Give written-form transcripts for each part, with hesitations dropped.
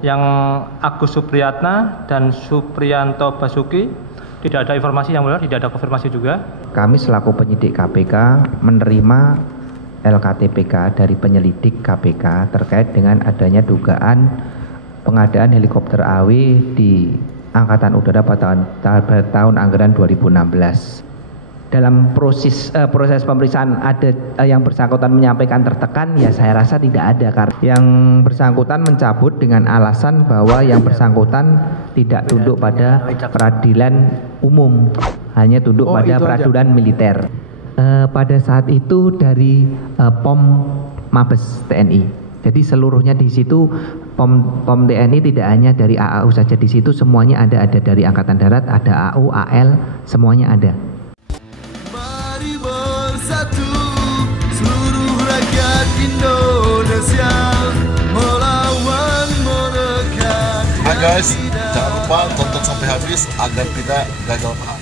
Yang Agus Supriyatna dan Supriyanto Basuki, tidak ada informasi yang mulia, tidak ada konfirmasi juga. Kami selaku penyidik KPK menerima LKTPK dari penyelidik KPK terkait dengan adanya dugaan pengadaan helikopter AW di Angkatan Udara pada tahun anggaran 2016. Dalam proses pemeriksaan ada yang bersangkutan menyampaikan tertekan, ya saya rasa tidak ada, karena yang bersangkutan mencabut dengan alasan bahwa yang bersangkutan tidak tunduk pada peradilan umum, hanya tunduk pada peradilan militer. Pada saat itu dari POM Mabes TNI. Jadi seluruhnya di situ POM TNI tidak hanya dari AAU saja, di situ semuanya ada dari Angkatan Darat, ada AU, AL, semuanya ada. Mari bersatu seluruh rakyat Indonesia melawan mereka. Nah guys, jangan lupa tonton sampai habis agar tidak gagal paham.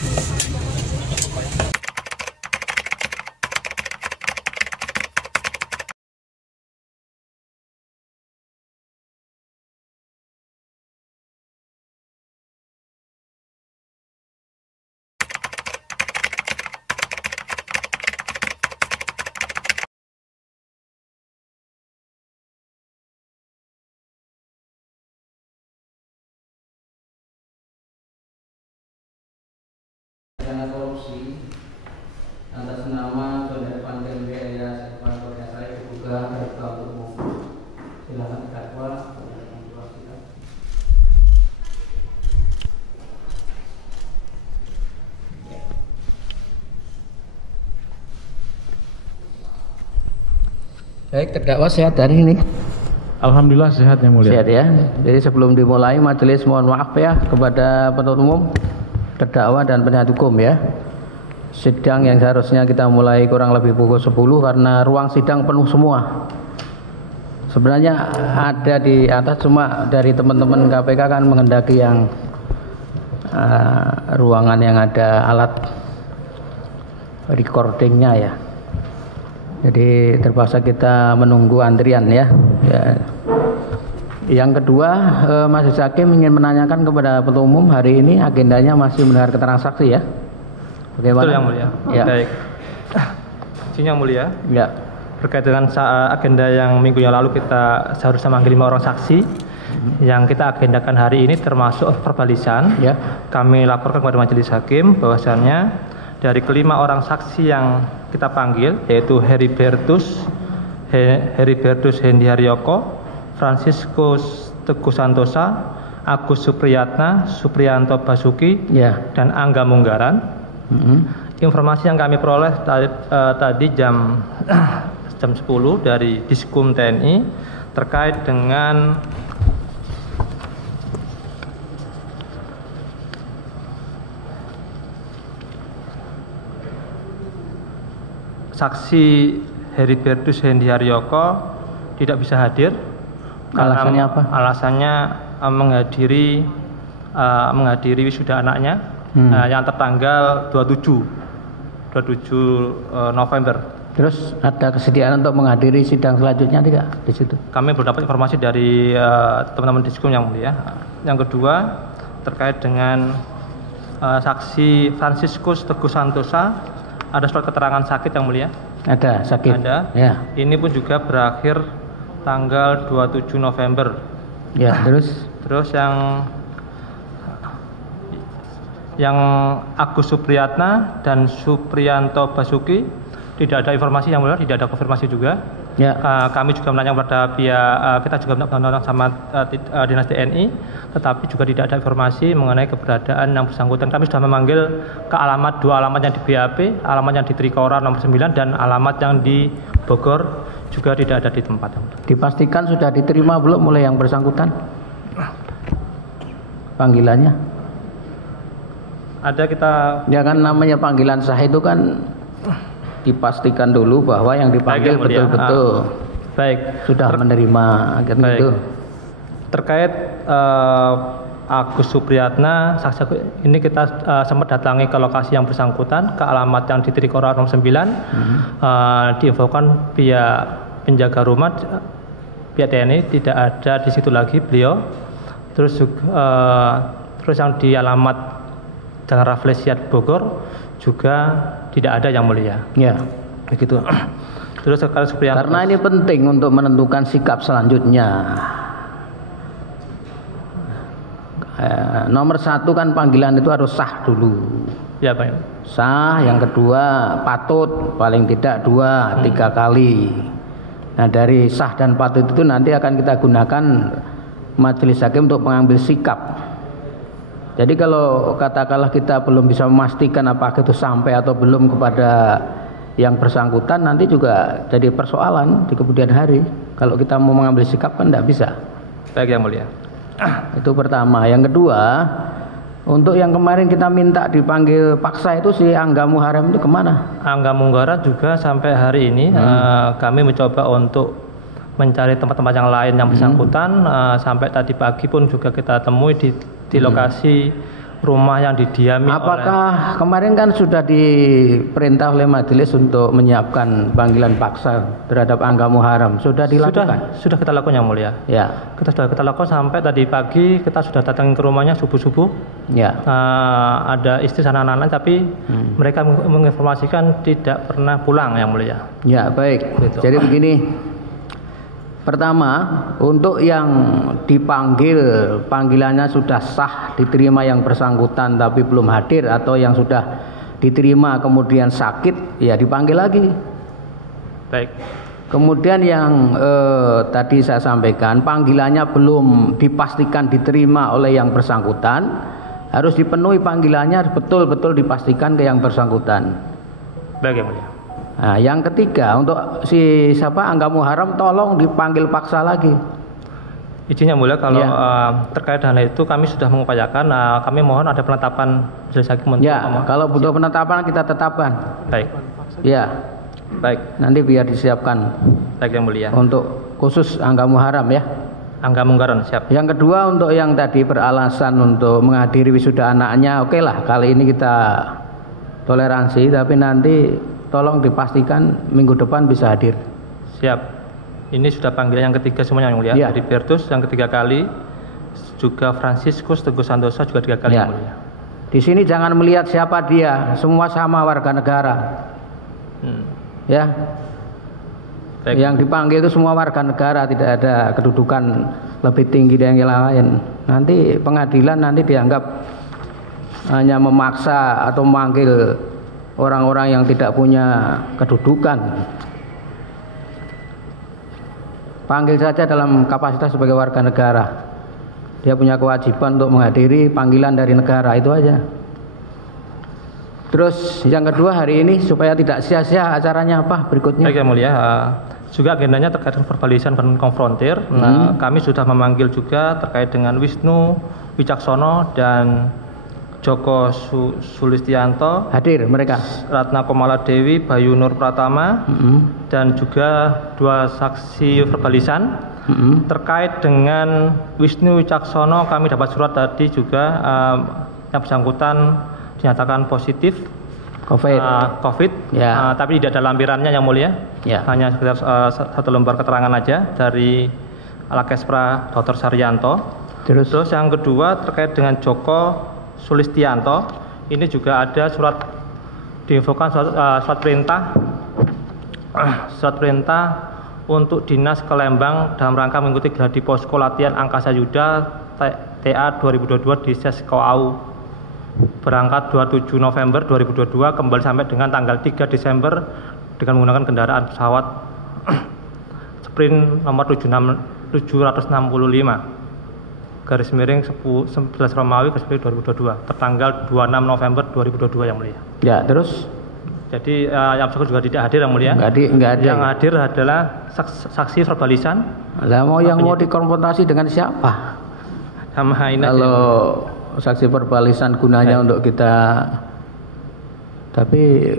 Korupsi atas nama Saudara Panjen Jaya Sektor Dasar diduga terlibat umum. Silakan terdakwa. Baik, terdakwa sehat hari ini? Alhamdulillah sehat yang mulia. Sehat ya. Jadi sebelum dimulai majelis mohon maaf ya kepada penuntut umum, terdakwa dan penasihat hukum ya. Sidang yang seharusnya kita mulai kurang lebih pukul 10 karena ruang sidang penuh semua. Sebenarnya ada di atas, cuma dari teman-teman KPK kan menghendaki yang ruangan yang ada alat recordingnya ya. Jadi terpaksa kita menunggu antrian ya. Yang kedua, Majelis Hakim ingin menanyakan kepada penuntut umum hari ini agendanya masih mendengar keterangan saksi ya. Bagaimana? Betul yang mulia. Ya. Baik. Izin yang mulia. Ya. Terkait dengan agenda yang minggu yang lalu kita seharusnya manggil 5 orang saksi. Yang kita agendakan hari ini termasuk verbalisan. Ya. Kami laporkan kepada Majelis Hakim bahwasannya dari kelima orang saksi yang kita panggil, yaitu Heribertus Hendi Haryoko, Franciscus Teguh Santosa, Agus Supriyatna, Supriyanto Basuki, Ya. dan Angga Munggaran. Informasi yang kami peroleh tadi jam 10 dari Diskum TNI terkait dengan saksi Heribertus Hendi Haryoko tidak bisa hadir. Alasannya apa? Alasannya menghadiri wisuda anaknya yang tertanggal 27 November. Terus ada kesediaan untuk menghadiri sidang selanjutnya tidak di situ? Kami belum dapat informasi dari teman-teman Diskum yang mulia. Yang kedua terkait dengan saksi Franciscus Teguh Santosa, ada surat keterangan sakit yang mulia. Ada sakit. Ada. Ya. Ini pun juga berakhir tanggal 27 November. Ya, terus yang Agus Supriyatna dan Supriyanto Basuki, tidak ada informasi yang mulia, tidak ada konfirmasi juga. ya. Kami juga menanyakan kepada pihak, kita juga menanyakan sama Dinas TNI, tetapi juga tidak ada informasi mengenai keberadaan yang bersangkutan. Kami sudah memanggil ke alamat, 2 alamat yang di BAP, alamat yang di Trikora nomor 9 dan alamat yang di Bogor juga tidak ada di tempat. Dipastikan sudah diterima belum oleh yang bersangkutan panggilannya? Ada kita. Ya kan namanya panggilan sah itu kan dipastikan dulu bahwa yang dipanggil betul-betul baik sudah menerima gitu. Baik. Terkait Agus Supriyatna, saksi ini kita sempat datangi ke lokasi yang bersangkutan, ke alamat yang di Trikora nomor 9. Diinfokan pihak penjaga rumah, pihak TNI tidak ada di situ lagi beliau. Terus yang di alamat Jalan Rafflesiat Bogor juga tidak ada yang mulia. Ya. Begitu. Terus karena ini penting untuk menentukan sikap selanjutnya. Nomor 1 kan panggilan itu harus sah dulu. Ya Pak. Sah, yang kedua patut, paling tidak 2-3 kali. Nah dari sah dan patut itu nanti akan kita gunakan majelis hakim untuk mengambil sikap. Jadi kalau katakanlah kita belum bisa memastikan apakah itu sampai atau belum kepada yang bersangkutan, nanti juga jadi persoalan di kemudian hari. Kalau kita mau mengambil sikap kan tidak bisa. Baik yang mulia. Itu pertama. Yang kedua, untuk yang kemarin kita minta dipanggil paksa itu si Angga Muharrem itu kemana? Angga Munggara juga sampai hari ini kami mencoba untuk mencari tempat-tempat yang lain yang bersangkutan. Sampai tadi pagi pun juga kita temui di lokasi rumah yang didiami. Apakah kemarin kan sudah diperintah oleh majelis untuk menyiapkan panggilan paksa terhadap Angga Muharrem? Sudah dilakukan? Sudah kita lakukan yang mulia. Ya. Kita lakukan sampai tadi pagi kita sudah datang ke rumahnya subuh-subuh. Ya. Ada istri dan anak-anak tapi mereka menginformasikan tidak pernah pulang yang mulia. Ya baik. Gitu. Jadi begini. Pertama, untuk yang dipanggil panggilannya sudah sah, diterima yang bersangkutan tapi belum hadir, atau yang sudah diterima kemudian sakit, ya dipanggil lagi. Baik. Kemudian yang tadi saya sampaikan, panggilannya belum dipastikan diterima oleh yang bersangkutan, harus dipenuhi panggilannya betul-betul dipastikan ke yang bersangkutan. Baik yang mulia. Nah, yang ketiga, untuk si Angga Muharrem tolong dipanggil paksa lagi. Izinnya mulia kalau terkait dengan itu kami sudah mengupayakan, kami mohon ada penetapan majelis hakim untuk kalau butuh penetapan kita tetapkan. Baik. Ya. Baik. Nanti biar disiapkan. Baik yang mulia. Untuk khusus Angga Muharrem ya. Angga Munggaran siap. Yang kedua, untuk yang tadi beralasan untuk menghadiri wisuda anaknya, oke lah kali ini kita toleransi, tapi nanti tolong dipastikan minggu depan bisa hadir. Siap. Ini sudah panggilan yang ketiga semuanya yang mulia. Ya. Dari Bertus yang ketiga kali, juga Franciscus Teguh Santosa juga 3 kali yang mulia. Di sini jangan melihat siapa dia, semua sama warga negara. Ya. Baik. Yang dipanggil itu semua warga negara, tidak ada kedudukan lebih tinggi dari yang lain. Nanti pengadilan nanti dianggap hanya memaksa atau memanggil orang-orang yang tidak punya kedudukan. Panggil saja dalam kapasitas sebagai warga negara. Dia punya kewajiban untuk menghadiri panggilan dari negara, itu aja. Terus yang kedua hari ini supaya tidak sia-sia acaranya apa berikutnya? Baik yang mulia, juga agendanya terkait dengan verbalisan dan konfrontir. Kami sudah memanggil juga terkait dengan Wisnu Wicaksono dan Joko Sulistianto, hadir mereka. Ratna Komala Dewi, Bayu Nur Pratama, dan juga 2 saksi verbalisan. Terkait dengan Wisnu Wicaksono, kami dapat surat tadi juga yang bersangkutan dinyatakan positif COVID, tapi tidak ada lampirannya yang mulia. Hanya sekitar 1 lembar keterangan aja dari Alakespra Dr. Saryanto. Terus yang kedua terkait dengan Joko Sulistianto, ini juga ada surat diinfokan surat perintah untuk dinas ke Lembang dalam rangka mengikuti gladi posko latihan Angkasa Yuda TA 2022 di Seskoau, berangkat 27 November 2022 kembali sampai dengan tanggal 3 Desember dengan menggunakan kendaraan pesawat Sprint nomor 765 garis miring 11 Romawi garis miring 2022 tertanggal 26 November 2022 yang mulia. Ya, terus? Jadi yang bersangkutan juga tidak hadir yang mulia. Enggak ada. Yang hadir adalah saksi verbalisan. Lah mau dikonfrontasi dengan siapa? Sama ini. Kalau saksi verbalisan gunanya untuk kita, tapi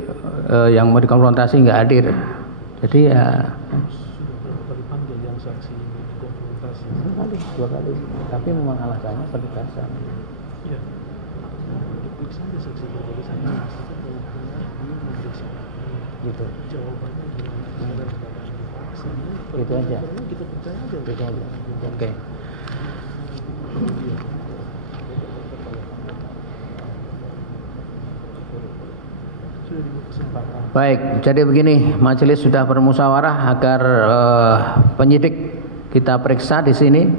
yang mau dikonfrontasi enggak hadir. Jadi ya dua kali, tapi memang alasannya petugasan. Iya. Diperiksa aja saksi verbalisan. Gitu. Jawabannya gimana? Itu aja. Kita percaya aja. Oke. Baik, jadi begini, majelis sudah bermusyawarah agar penyidik kita periksa di sini.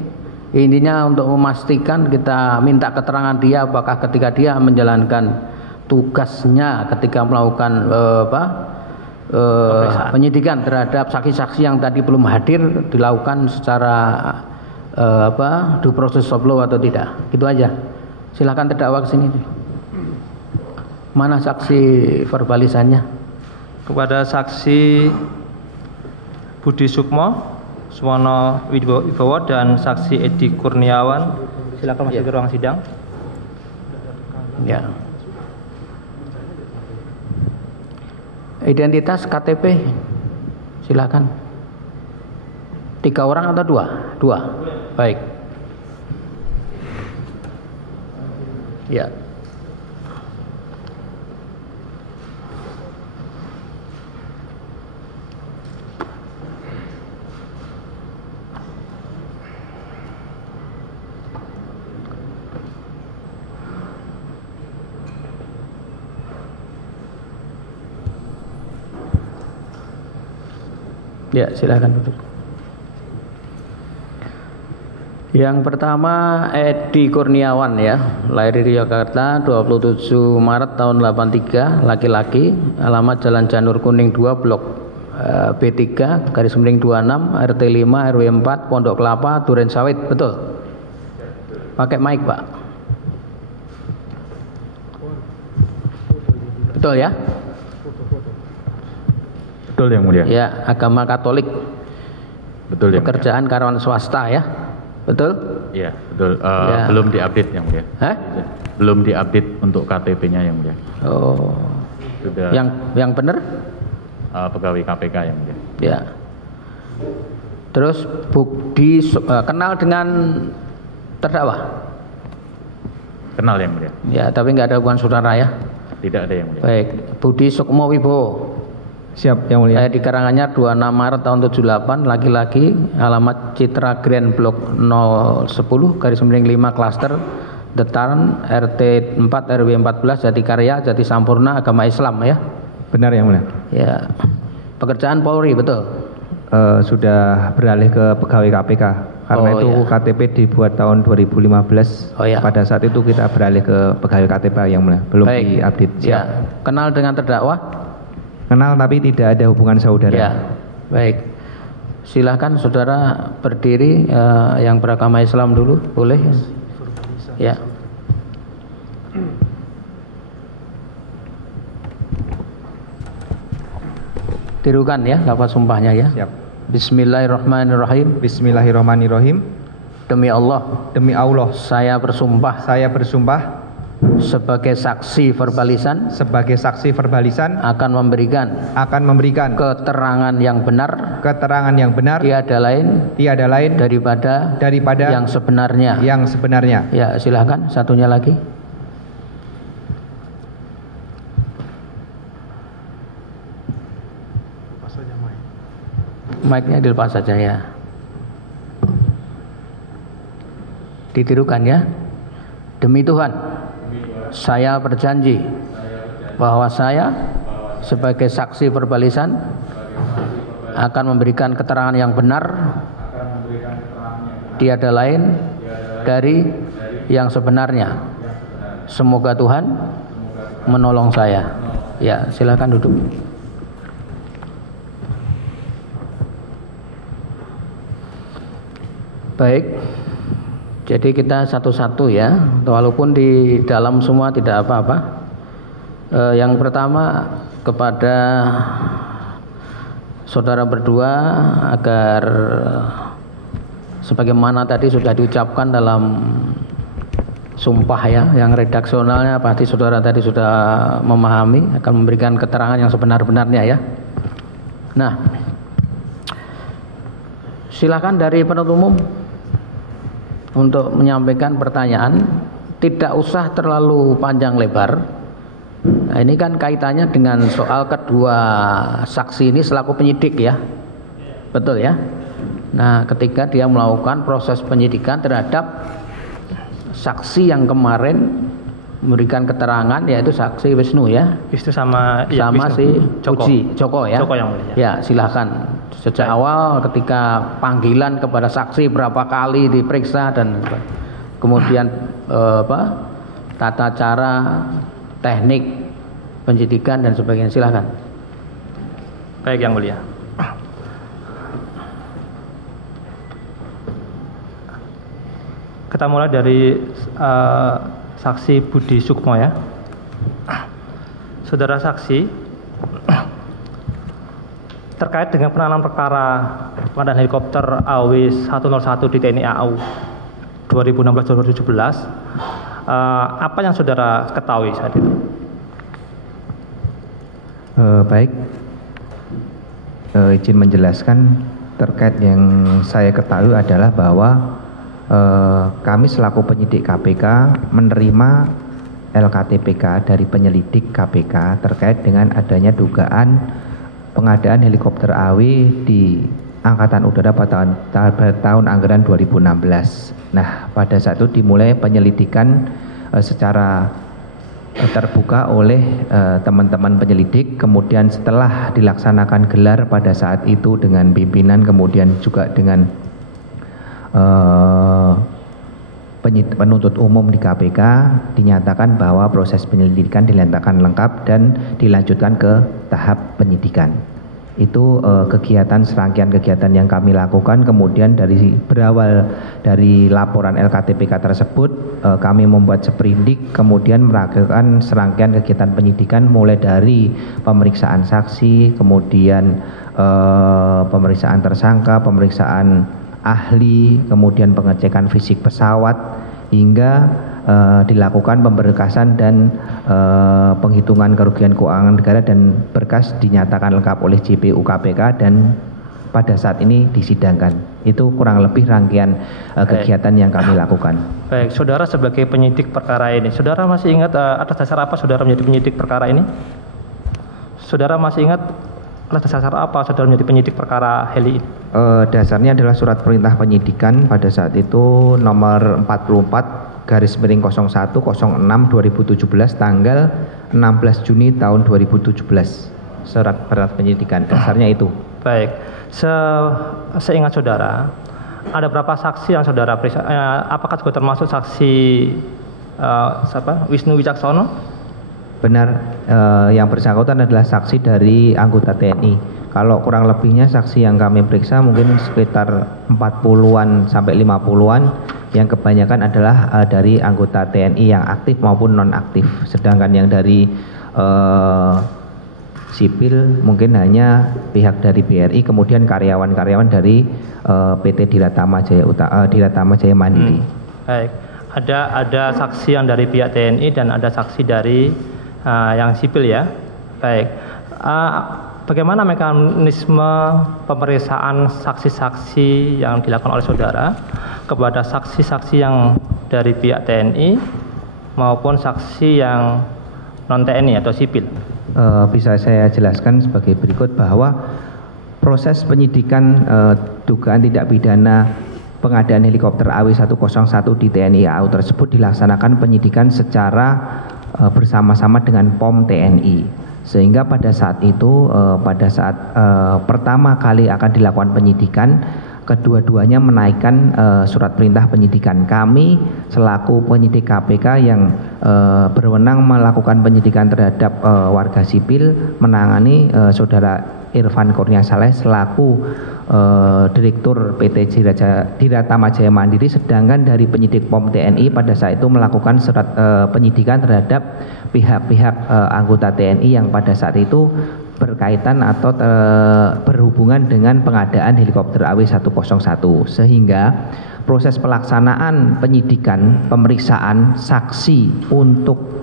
Intinya untuk memastikan, kita minta keterangan dia apakah ketika dia menjalankan tugasnya ketika melakukan penyidikan terhadap saksi-saksi yang tadi belum hadir dilakukan secara due process of law atau tidak. Gitu aja. Silakan terdakwa ke sini. Mana saksi verbalisannya? Kepada saksi Budi Sukmo, Suwono Wibowo dan saksi Edi Kurniawan, silakan masuk ke ruang sidang. Ya. Identitas KTP, silakan. 3 orang atau 2? 2. Baik. Ya. Ya, silakan duduk. Yang pertama Edi Kurniawan ya, lahir di Yogyakarta 27 Maret tahun 83, laki-laki, alamat Jalan Janur Kuning 2 Blok B3 garis miring 26 RT 5 RW 4 Pondok Kelapa Duren Sawit, betul? Pakai mic, Pak. Betul ya? Betul yang mulia. Ya, agama Katolik. Betul yang pekerjaan mulia. karyawan swasta ya, betul? Iya, betul. Ya. Belum diupdate yang mulia. Hah? Belum diupdate untuk KTP-nya yang mulia. Oh. Sudah. Yang benar? Pegawai KPK yang mulia. Ya. Terus Budi kenal dengan terdakwa? Kenal yang mulia. Ya, tapi nggak ada hubungan saudara ya? Tidak ada yang mulia. Baik, Budi Sukmo Wibowo. Siap yang mulia. Di Karanganyar 26 Maret tahun 78, laki-laki, alamat Citra Grand Blok 010 garis miring 5 Klaster Detan RT 4 RW 14 Jatikarya Jati Sampurna, agama Islam ya. Benar yang mulia. Ya. Pekerjaan Polri, betul? Sudah beralih ke pegawai KPK karena itu ya. KTP dibuat tahun 2015. Oh, ya. Pada saat itu kita beralih ke pegawai KTP yang mulia, belum diupdate. Ya. Kenal dengan terdakwa? Kenal tapi tidak ada hubungan saudara. Ya, baik. Silahkan saudara berdiri, yang beragama Islam dulu, boleh? Ya. Tirukan ya lafaz sumpahnya ya. Siap. Bismillahirrahmanirrahim. Bismillahirrahmanirrahim. Demi Allah. Demi Allah. Saya bersumpah. Saya bersumpah. Sebagai saksi verbalisan. Sebagai saksi verbalisan. Akan memberikan. Akan memberikan. Keterangan yang benar. Keterangan yang benar. Tiada lain. Tiada lain. Daripada yang sebenarnya. Yang sebenarnya. Ya, silakan satunya lagi. Mic-nya dilepas saja ya. Ditirukan ya. Demi Tuhan, saya berjanji bahwa saya sebagai saksi verbalisan akan memberikan keterangan yang benar, tiada lain dari yang sebenarnya. Semoga Tuhan menolong saya. Ya, silakan duduk. Baik, jadi kita satu-satu ya, walaupun di dalam semua tidak apa-apa. Yang pertama kepada saudara berdua agar sebagaimana tadi sudah diucapkan dalam sumpah ya, yang redaksionalnya pasti saudara tadi sudah memahami, akan memberikan keterangan yang sebenar-benarnya ya. Nah, silakan dari penuntut umum untuk menyampaikan pertanyaan, tidak usah terlalu panjang lebar. Nah, ini kan kaitannya dengan soal kedua saksi ini selaku penyidik ya, betul ya. Nah, ketika dia melakukan proses penyidikan terhadap saksi yang kemarin memberikan keterangan, yaitu saksi Wisnu ya. Wisnu sama ya, sama Wisnu. si Joko ya. Joko yang mulia. Ya, silakan. Sejak awal ketika panggilan kepada saksi berapa kali diperiksa dan kemudian tata cara, teknik penyidikan dan sebagainya, silakan. Baik yang mulia. Kita mulai dari saksi Budi Sukmo ya. Saudara saksi, terkait dengan penanganan perkara pengadaan helikopter AW101 di TNI AU 2016-2017, apa yang saudara ketahui saat itu? Baik, izin menjelaskan terkait yang saya ketahui adalah bahwa kami selaku penyidik KPK menerima LKTPK dari penyelidik KPK terkait dengan adanya dugaan pengadaan helikopter AW di Angkatan Udara pada tahun anggaran 2016. Nah, pada saat itu dimulai penyelidikan secara terbuka oleh teman-teman penyelidik. Kemudian setelah dilaksanakan gelar pada saat itu dengan pimpinan, kemudian juga dengan penuntut umum di KPK, dinyatakan bahwa proses penyelidikan dinyatakan lengkap dan dilanjutkan ke tahap penyidikan. Itu kegiatan, serangkaian kegiatan yang kami lakukan. Kemudian berawal dari laporan LKTPK tersebut, kami membuat sprindik, kemudian melakukan serangkaian kegiatan penyidikan mulai dari pemeriksaan saksi, kemudian pemeriksaan tersangka, pemeriksaan ahli, kemudian pengecekan fisik pesawat, hingga dilakukan pemberkasan dan penghitungan kerugian keuangan negara, dan berkas dinyatakan lengkap oleh JPU KPK dan pada saat ini disidangkan. Itu kurang lebih rangkaian kegiatan yang kami lakukan. Baik, saudara sebagai penyidik perkara ini, saudara masih ingat atas dasar apa saudara menjadi penyidik perkara ini? Saudara masih ingat atas dasar apa saudara menjadi penyidik perkara heli ini? Dasarnya adalah surat perintah penyidikan pada saat itu nomor 44/01/06/2017 tanggal 16 Juni tahun 2017. Surat perintah penyidikan dasarnya itu. Baik, seingat saudara, ada berapa saksi yang saudara periksa? Apakah juga termasuk saksi Wisnu Wicaksono? Benar, yang bersangkutan adalah saksi dari anggota TNI. Kalau kurang lebihnya saksi yang kami periksa mungkin sekitar 40-an sampai 50-an, yang kebanyakan adalah dari anggota TNI yang aktif maupun non-aktif. Sedangkan yang dari sipil mungkin hanya pihak dari BRI, kemudian karyawan-karyawan dari PT Diratama Jaya Mandiri. Baik, ada saksi yang dari pihak TNI dan ada saksi dari yang sipil ya. Baik, bagaimana mekanisme pemeriksaan saksi-saksi yang dilakukan oleh saudara kepada saksi-saksi yang dari pihak TNI maupun saksi yang non TNI atau sipil? Bisa saya jelaskan sebagai berikut bahwa proses penyidikan dugaan tindak pidana pengadaan helikopter AW101 di TNI AU tersebut dilaksanakan penyidikan secara bersama-sama dengan POM TNI, sehingga pada saat itu pertama kali akan dilakukan penyidikan, kedua-duanya menaikkan surat perintah penyidikan. Kami selaku penyidik KPK yang berwenang melakukan penyidikan terhadap warga sipil menangani saudara Irfan Kurnia Saleh selaku Direktur PT Diratama Jaya Mandiri, sedangkan dari penyidik POM TNI pada saat itu melakukan surat penyidikan terhadap pihak-pihak anggota TNI yang pada saat itu berkaitan atau berhubungan dengan pengadaan helikopter AW101, sehingga proses pelaksanaan penyidikan, pemeriksaan saksi untuk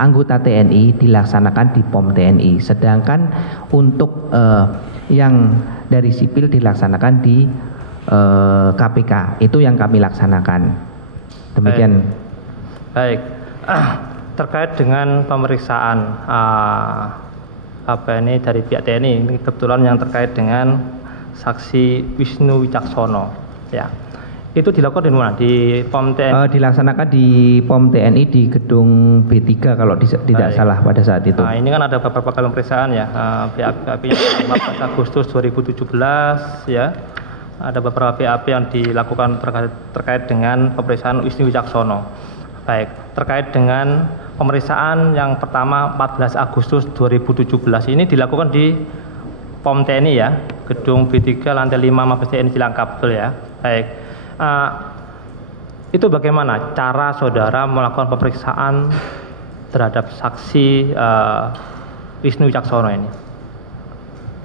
anggota TNI dilaksanakan di POM TNI, sedangkan untuk yang dari sipil dilaksanakan di KPK. Itu yang kami laksanakan. Demikian. Baik. Terkait dengan pemeriksaan dari pihak TNI, ini kebetulan yang terkait dengan saksi Wisnu Wicaksono ya. Itu dilakukan di mana? Di POM TNI? Dilaksanakan di POM TNI di gedung B3 kalau tidak salah pada saat itu. Nah, ini kan ada beberapa kali pemeriksaan ya, BAP yang 14 Agustus 2017 ya. Ada beberapa BAP yang dilakukan terkait dengan pemeriksaan Wisnu Wicaksono. Baik, terkait dengan pemeriksaan yang pertama 14 Agustus 2017 ini dilakukan di POM TNI ya, gedung B3 lantai 5 Mabes TNI Cilangkap, betul ya. Baik. Itu bagaimana cara saudara melakukan pemeriksaan terhadap saksi Wisnu Wicaksono ini?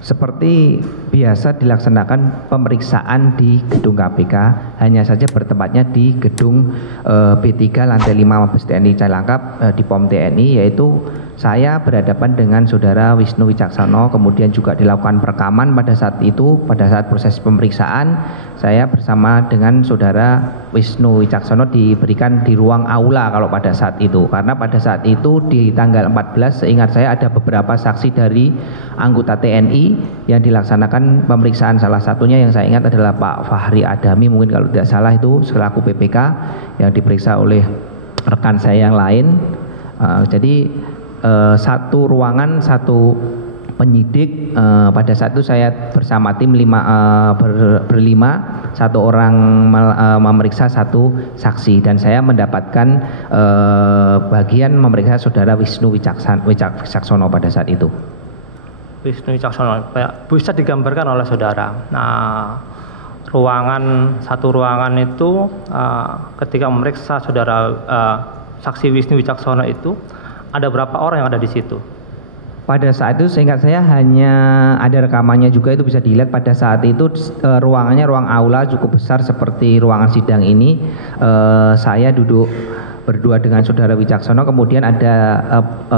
Seperti biasa dilaksanakan pemeriksaan di gedung KPK, hanya saja bertempatnya di gedung B3 lantai 5 Mabes TNI Cilangkap di POM TNI, yaitu saya berhadapan dengan saudara Wisnu Wicaksono, kemudian juga dilakukan perekaman pada saat itu. Pada saat proses pemeriksaan saya bersama dengan saudara Wisnu Wicaksono diberikan di ruang aula kalau pada saat itu, karena pada saat itu di tanggal 14 seingat saya ada beberapa saksi dari anggota TNI yang dilaksanakan pemeriksaan. Salah satunya yang saya ingat adalah Pak Fahri Adami, mungkin kalau tidak salah itu selaku PPK yang diperiksa oleh rekan saya yang lain. Jadi satu ruangan satu penyidik, pada saat itu saya bersama tim berlima, satu orang memeriksa satu saksi, dan saya mendapatkan bagian memeriksa saudara Wisnu Wicaksono pada saat itu. Wisnu Wicaksono bisa digambarkan oleh saudara. Nah, satu ruangan itu ketika memeriksa saudara saksi Wisnu Wicaksono itu ada berapa orang yang ada di situ? Pada saat itu seingat saya hanya ada rekamannya juga, itu bisa dilihat pada saat itu ruangannya ruang aula cukup besar seperti ruangan sidang ini. Saya duduk berdua dengan saudara Wicaksono, kemudian ada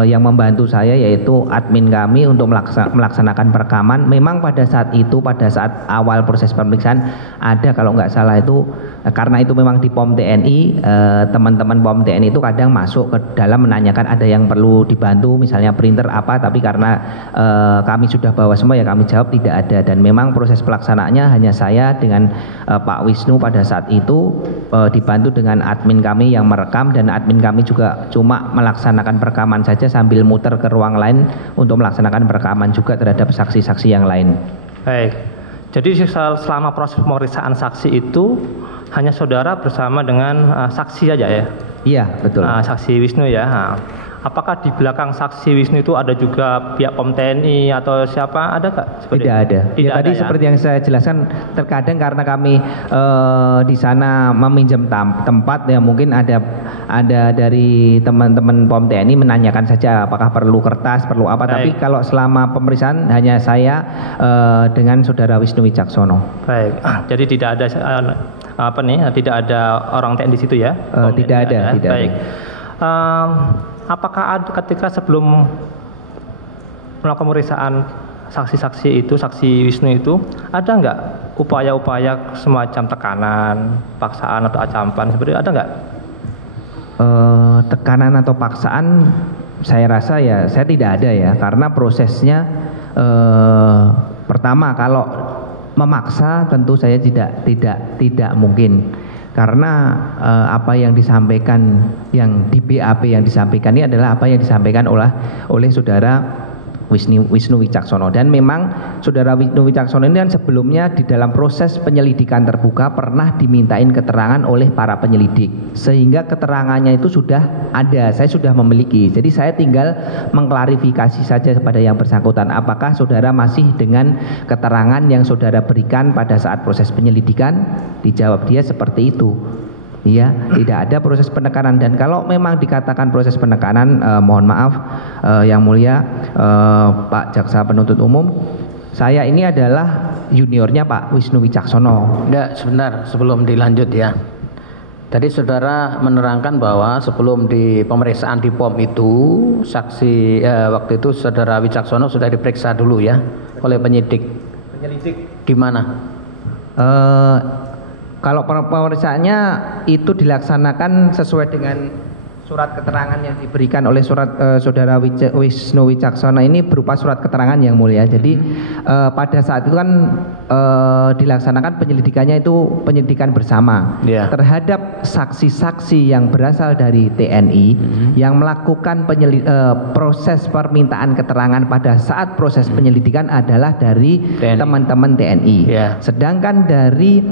yang membantu saya yaitu admin kami untuk melaksanakan perekaman. Memang pada saat itu, pada saat awal proses pemeriksaan ada, kalau nggak salah itu karena itu memang di POM TNI, teman-teman POM TNI itu kadang masuk ke dalam menanyakan ada yang perlu dibantu, misalnya printer apa, tapi karena kami sudah bawa semua ya kami jawab tidak ada. Dan memang proses pelaksanaannya hanya saya dengan Pak Wisnu pada saat itu, dibantu dengan admin kami yang merekam, dan admin kami juga cuma melaksanakan perekaman saja sambil muter ke ruang lain untuk melaksanakan perekaman juga terhadap saksi-saksi yang lain. Baik, jadi selama proses pemeriksaan saksi itu hanya saudara bersama dengan saksi saja ya? Iya, betul. Saksi Wisnu ya. Apakah di belakang saksi Wisnu itu ada juga pihak POM TNI atau siapa, ada nggak? Tidak ada. Tidak tadi ada, seperti yang saya jelaskan, terkadang karena kami di sana meminjam tempat ya, mungkin ada dari teman-teman POM TNI menanyakan saja apakah perlu kertas, perlu apa. Baik. Tapi kalau selama pemeriksaan hanya saya dengan saudara Wisnu Wicaksono. Baik. Jadi tidak ada tidak ada orang TNI di situ ya? Tidak ada. Baik. Apakah ketika sebelum melakukan pemeriksaan saksi-saksi itu, saksi Wisnu itu, ada nggak upaya-upaya semacam tekanan, paksaan atau acaman seperti itu, ada nggak? Tekanan atau paksaan saya rasa ya saya tidak ada ya, karena prosesnya pertama kalau memaksa tentu saya tidak mungkin. Karena apa yang disampaikan, yang di BAP yang disampaikan ini adalah apa yang disampaikan oleh saudara Wisnu Wicaksono. Dan memang saudara Wisnu Wicaksono ini kan sebelumnya di dalam proses penyelidikan terbuka pernah dimintain keterangan oleh para penyelidik, sehingga keterangannya itu sudah ada, saya sudah memiliki. Jadi saya tinggal mengklarifikasi saja kepada yang bersangkutan, apakah saudara masih dengan keterangan yang saudara berikan pada saat proses penyelidikan. Dijawab dia seperti itu. Iya, tidak ada proses penekanan. Dan kalau memang dikatakan proses penekanan, mohon maaf yang mulia Pak Jaksa Penuntut Umum, saya ini adalah juniornya Pak Wisnu Wicaksono. Sebentar sebelum dilanjut ya. Tadi saudara menerangkan bahwa sebelum di pemeriksaan di POM itu saksi waktu itu saudara Wicaksono sudah diperiksa dulu ya oleh penyidik. Penyidik di mana? Kalau pemeriksaannya itu dilaksanakan sesuai dengan Surat keterangan yang diberikan oleh saudara Wisnu Wicaksono ini berupa surat keterangan yang mulia. Jadi pada saat itu kan dilaksanakan penyelidikannya itu penyelidikan bersama terhadap saksi-saksi yang berasal dari TNI yang melakukan proses permintaan keterangan pada saat proses penyelidikan adalah dari teman-teman TNI. Sedangkan dari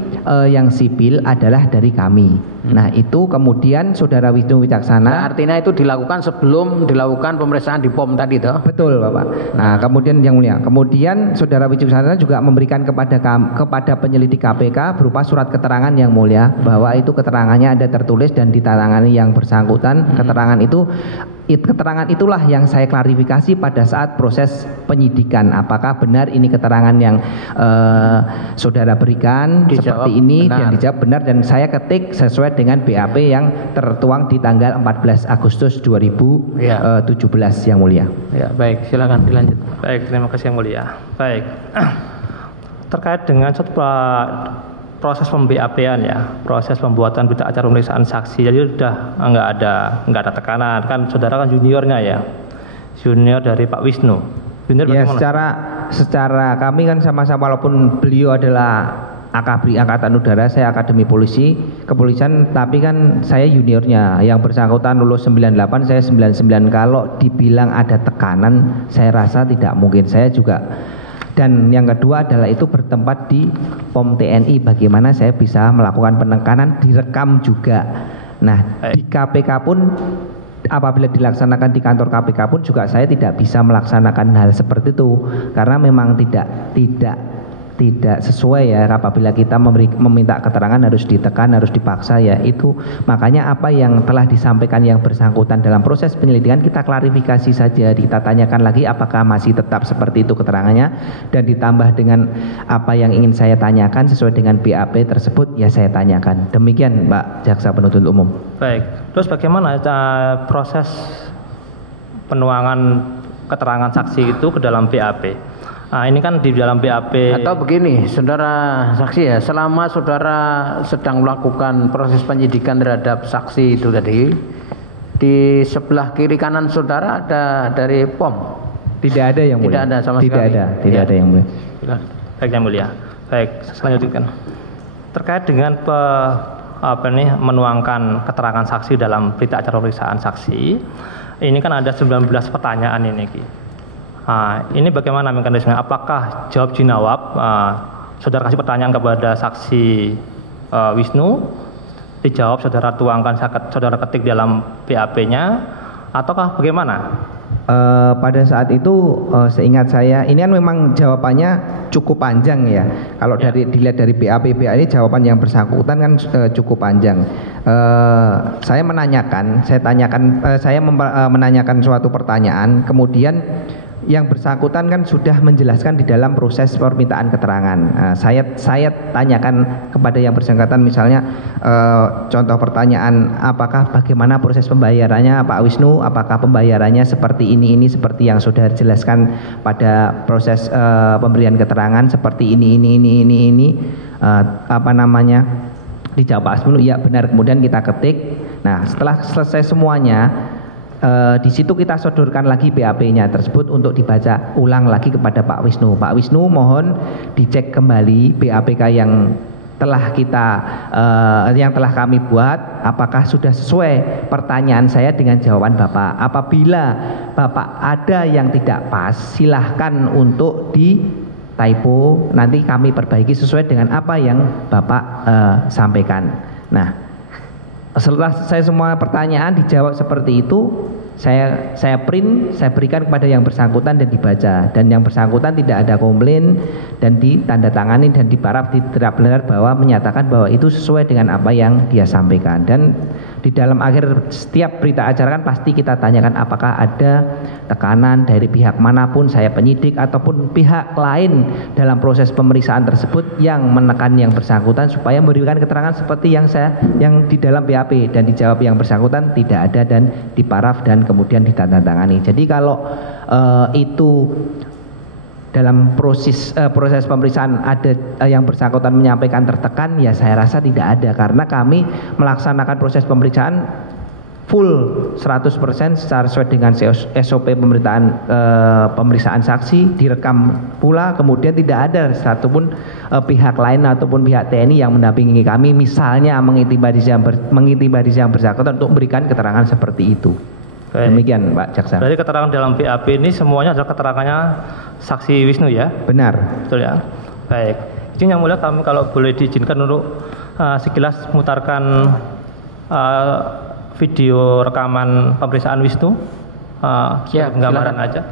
yang sipil adalah dari kami. Nah itu kemudian saudara Wisnu Wicaksana, artinya itu dilakukan sebelum dilakukan pemeriksaan di POM tadi toh? Betul Bapak. Nah kemudian yang mulia, kemudian saudara Wisnu Wicaksana juga memberikan kepada penyelidik KPK berupa surat keterangan yang mulia bahwa itu keterangannya ada tertulis dan ditangani yang bersangkutan. Keterangan itulah yang saya klarifikasi pada saat proses penyidikan. Apakah benar ini keterangan yang saudara berikan seperti ini dan dijawab benar, dan saya ketik sesuai dengan BAP yang tertuang di tanggal 14 Agustus 2017 yang mulia. Ya, baik, silakan dilanjut. Baik, terima kasih yang mulia. Baik. Terkait dengan proses pem-BAP-an ya, proses pembuatan berita acara pemeriksaan saksi, jadi sudah nggak ada tekanan, kan saudara kan juniornya ya, junior dari Pak Wisnu. Junior ya, secara kami kan sama-sama, walaupun beliau adalah AKBRI Angkatan Udara, saya Akademi Kepolisian, tapi kan saya juniornya. Yang bersangkutan lulus 98, saya 99. Kalau dibilang ada tekanan, saya rasa tidak mungkin. Saya juga. Dan yang kedua adalah itu bertempat di POM TNI, bagaimana saya bisa melakukan penekanan, direkam juga. Nah di KPK pun apabila dilaksanakan di kantor KPK pun juga saya tidak bisa melaksanakan hal seperti itu, karena memang tidak sesuai ya. Apabila kita meminta keterangan harus ditekan, harus dipaksa ya. Itu makanya apa yang telah disampaikan yang bersangkutan dalam proses penyelidikan kita klarifikasi saja, kita tanyakan lagi apakah masih tetap seperti itu keterangannya, dan ditambah dengan apa yang ingin saya tanyakan sesuai dengan BAP tersebut ya saya tanyakan. Demikian Pak Jaksa Penuntut Umum. Baik, terus bagaimana proses penuangan keterangan saksi itu ke dalam BAP? Nah ini kan di dalam BAP. Atau begini, saudara saksi ya, selama saudara sedang melakukan proses penyidikan terhadap saksi itu tadi, di sebelah kiri kanan saudara ada dari POM? Tidak ada yang mulia. Tidak ada sama sekali. Tidak ada yang mulia. Baik yang mulia. Baik, selanjutnya terkait dengan menuangkan keterangan saksi dalam berita acara pemeriksaan saksi, ini kan ada 19 pertanyaan ini Ki. Ini bagaimana mekanismenya? Apakah jawab jinawab? Saudara kasih pertanyaan kepada saksi Wisnu, dijawab saudara tuangkan, saudara ketik dalam BAP-nya, ataukah bagaimana? Pada saat itu seingat saya ini kan memang jawabannya cukup panjang ya. Kalau dilihat dari BAP ini jawaban yang bersangkutan kan cukup panjang. Saya menanyakan suatu pertanyaan, kemudian yang bersangkutan kan sudah menjelaskan di dalam proses permintaan keterangan. Saya tanyakan kepada yang bersangkutan, misalnya contoh pertanyaan, apakah bagaimana proses pembayarannya Pak Wisnu, apakah pembayarannya seperti ini seperti yang sudah jelaskan pada proses pemberian keterangan seperti ini dijawab Pak Wisnu, ya benar. Kemudian kita ketik. Nah setelah selesai semuanya, di situ kita sodorkan lagi BAP-nya tersebut untuk dibaca ulang lagi kepada Pak Wisnu. Pak Wisnu mohon dicek kembali BAPK yang telah kami buat, apakah sudah sesuai pertanyaan saya dengan jawaban Bapak. Apabila Bapak ada yang tidak pas, silahkan untuk di typo, nanti kami perbaiki sesuai dengan apa yang Bapak sampaikan. Nah setelah saya semua pertanyaan dijawab seperti itu, saya print, saya berikan kepada yang bersangkutan dan dibaca, dan yang bersangkutan tidak ada komplain dan ditandatangani dan diparaf tidak benar bahwa menyatakan bahwa itu sesuai dengan apa yang dia sampaikan. Dan di dalam akhir setiap berita acara kan pasti kita tanyakan apakah ada tekanan dari pihak manapun, saya penyidik ataupun pihak lain dalam proses pemeriksaan tersebut yang menekan yang bersangkutan supaya memberikan keterangan seperti yang di dalam BAP, dan dijawab yang bersangkutan tidak ada dan diparaf dan kemudian ditandatangani. Jadi kalau itu dalam proses pemeriksaan ada yang bersangkutan menyampaikan tertekan, ya saya rasa tidak ada, karena kami melaksanakan proses pemeriksaan full 100% secara sesuai dengan SOP pemeriksaan saksi, direkam pula, kemudian tidak ada satupun pihak lain ataupun pihak TNI yang mendampingi kami misalnya mengintimidasi yang bersangkutan untuk memberikan keterangan seperti itu. Baik. Demikian Pak Jaksa. Dari keterangan dalam BAP ini semuanya adalah keterangannya saksi Wisnu ya? Benar. Betul ya? Baik. Izin Yang Mulia, kami kalau boleh diizinkan untuk sekilas memutarkan video rekaman pemeriksaan Wisnu. Ya, gambaran silakan. aja.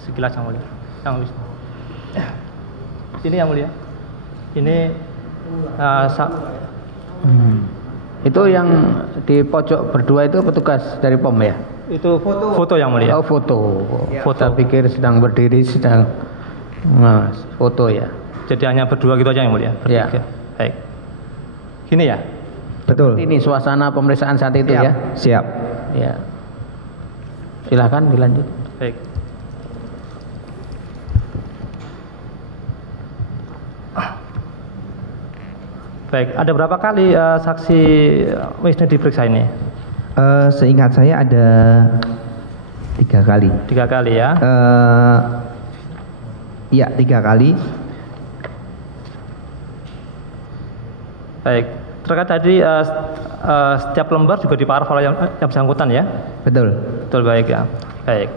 Sekilas Yang Mulia. Yang Wisnu. Sini Yang Mulia. Ini Itu yang di pojok berdua itu petugas dari POM ya? itu foto Yang Mulia. Oh, foto. Foto. Saya pikir sedang berdiri, sedang foto ya. Jadi hanya berdua gitu aja Yang Mulia. Ya. Bertiga. Baik. Gini ya. Betul. Ini suasana pemeriksaan saat itu Siap. ya? Siap. Ya. Silahkan dilanjut. Baik. Baik, ada berapa kali saksi Wisnu diperiksa ini? Seingat saya ada 3 kali. 3 kali ya. Iya 3 kali. Baik, terkait tadi setiap lembar juga diparaf oleh yang bersangkutan ya? Betul. Betul, baik ya. Baik.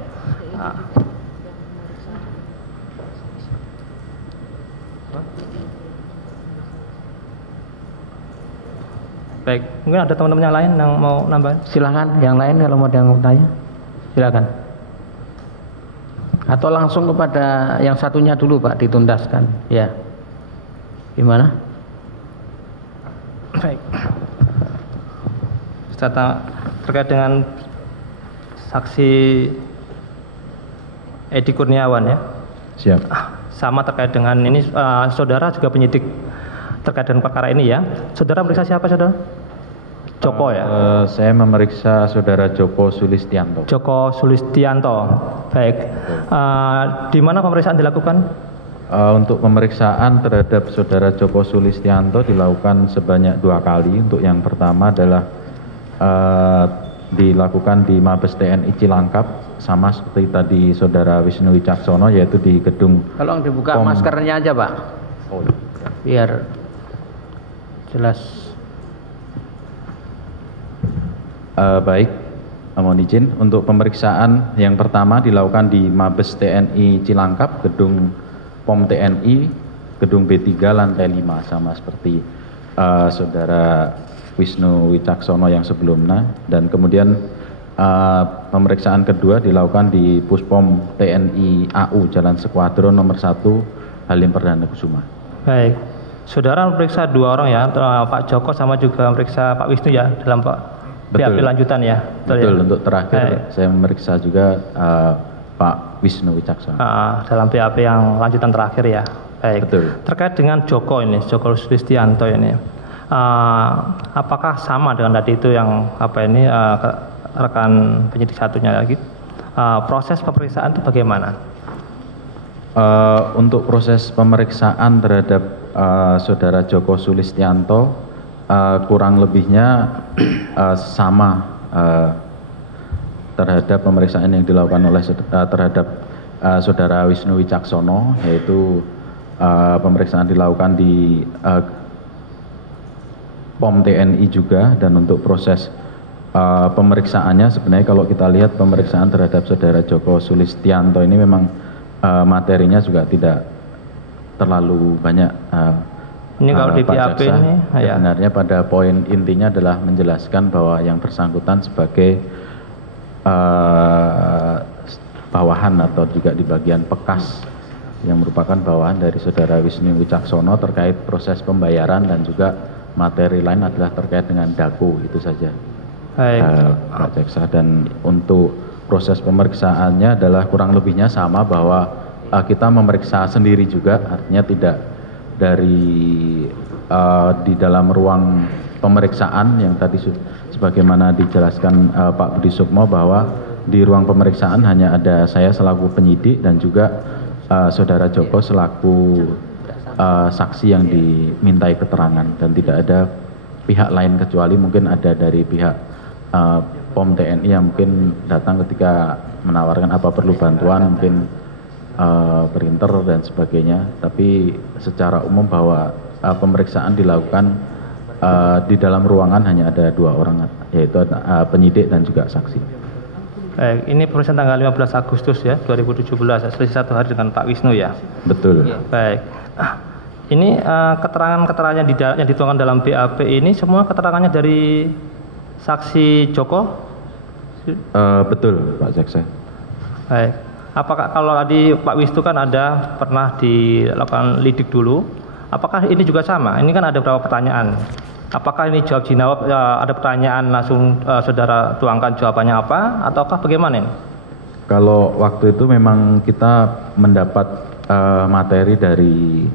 Baik, mungkin ada teman-teman yang lain yang mau nambah? Silahkan, yang lain kalau mau ada yang mau tanya, silahkan. Atau langsung kepada yang satunya dulu Pak, dituntaskan. Ya. Gimana? Baik. Serta terkait dengan saksi Edi Kurniawan ya. Siap. Sama terkait dengan ini saudara juga penyidik terkait dengan perkara ini ya. Saudara meriksa siapa saudara? Joko ya. Saya memeriksa saudara Joko Sulistianto. Joko Sulistianto. Baik. Di mana pemeriksaan dilakukan? Untuk pemeriksaan terhadap saudara Joko Sulistianto dilakukan sebanyak 2 kali. Untuk yang pertama adalah dilakukan di Mabes TNI Cilangkap, sama seperti tadi saudara Wisnu Wicaksono, yaitu di gedung. Tolong dibuka maskernya aja Pak, Oh, ya. biar jelas. Baik, mohon izin. Untuk pemeriksaan yang pertama dilakukan di Mabes TNI Cilangkap, gedung POM TNI, gedung B3 lantai 5, sama seperti saudara Wisnu Wicaksono yang sebelumnya. Dan kemudian pemeriksaan kedua dilakukan di Puspom TNI AU Jalan Sekuadron nomor 1 Halim Perdana Kusuma. Baik. Saudara memeriksa 2 orang ya, Pak Joko sama juga memeriksa Pak Wisnu ya dalam BAP lanjutan ya. Betul, ya? untuk terakhir Baik. saya memeriksa juga Pak Wisnu Wicaksono. Dalam BAP yang lanjutan terakhir ya. Baik. Betul. Terkait dengan Joko ini, Joko Sulistianto ini, apakah sama dengan tadi itu yang rekan penyidik satunya lagi? Proses pemeriksaan itu bagaimana? Untuk proses pemeriksaan terhadap saudara Joko Sulistianto kurang lebihnya sama terhadap pemeriksaan yang dilakukan oleh terhadap saudara Wisnu Wicaksono, yaitu pemeriksaan dilakukan di POM TNI juga. Dan untuk proses pemeriksaannya sebenarnya kalau kita lihat pemeriksaan terhadap saudara Joko Sulistianto ini memang materinya juga tidak terlalu banyak. Ini kalau di Pak BAP Jaksa, ini, ya. sebenarnya pada poin intinya adalah menjelaskan bahwa yang bersangkutan sebagai bawahan atau juga di bagian bekas yang merupakan bawahan dari saudara Wisnu Wicaksono terkait proses pembayaran, dan juga materi lain adalah terkait dengan dako, itu saja. Baik. Pak Jaksa. Dan untuk proses pemeriksaannya adalah kurang lebihnya sama, bahwa kita memeriksa sendiri juga, artinya tidak dari di dalam ruang pemeriksaan yang tadi sebagaimana dijelaskan Pak Budi Sukmo, bahwa di ruang pemeriksaan hanya ada saya selaku penyidik dan juga saudara Joko selaku saksi yang dimintai keterangan, dan tidak ada pihak lain kecuali mungkin ada dari pihak POM TNI yang mungkin datang ketika menawarkan apa perlu bantuan, mungkin printer dan sebagainya. Tapi secara umum bahwa pemeriksaan dilakukan di dalam ruangan hanya ada 2 orang, yaitu penyidik dan juga saksi. Baik, ini pemeriksaan tanggal 15 Agustus ya 2017, selisih 1 hari dengan Pak Wisnu ya. Betul. Baik. Ini keterangan-keterangan yang dituangkan dalam BAP ini semua keterangannya dari saksi Joko? Betul, Pak Jaksa. Baik. Apakah kalau tadi Pak Wisnu kan ada pernah dilakukan lidik dulu, apakah ini juga sama? Ini kan ada beberapa pertanyaan. Apakah ini jawab ada pertanyaan langsung saudara tuangkan jawabannya apa, ataukah bagaimana ini? Kalau waktu itu memang kita mendapat materi dari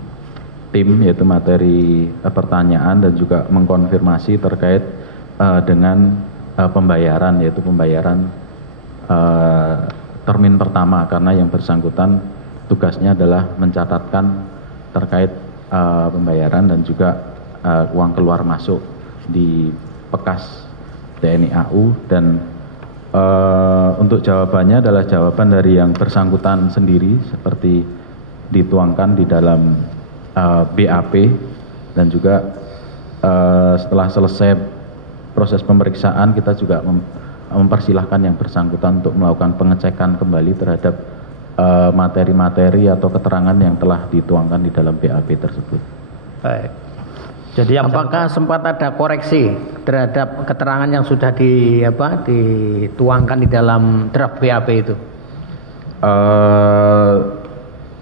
tim, yaitu materi pertanyaan dan juga mengkonfirmasi terkait dengan pembayaran, yaitu pembayaran termin pertama, karena yang bersangkutan tugasnya adalah mencatatkan terkait pembayaran dan juga uang keluar masuk di bekas TNI AU. Dan untuk jawabannya adalah jawaban dari yang bersangkutan sendiri seperti dituangkan di dalam BAP, dan juga setelah selesai proses pemeriksaan kita juga mempersilahkan yang bersangkutan untuk melakukan pengecekan kembali terhadap materi-materi atau keterangan yang telah dituangkan di dalam BAP tersebut. Baik. Jadi apakah sempat ada koreksi terhadap keterangan yang sudah dituangkan di dalam draft BAP itu?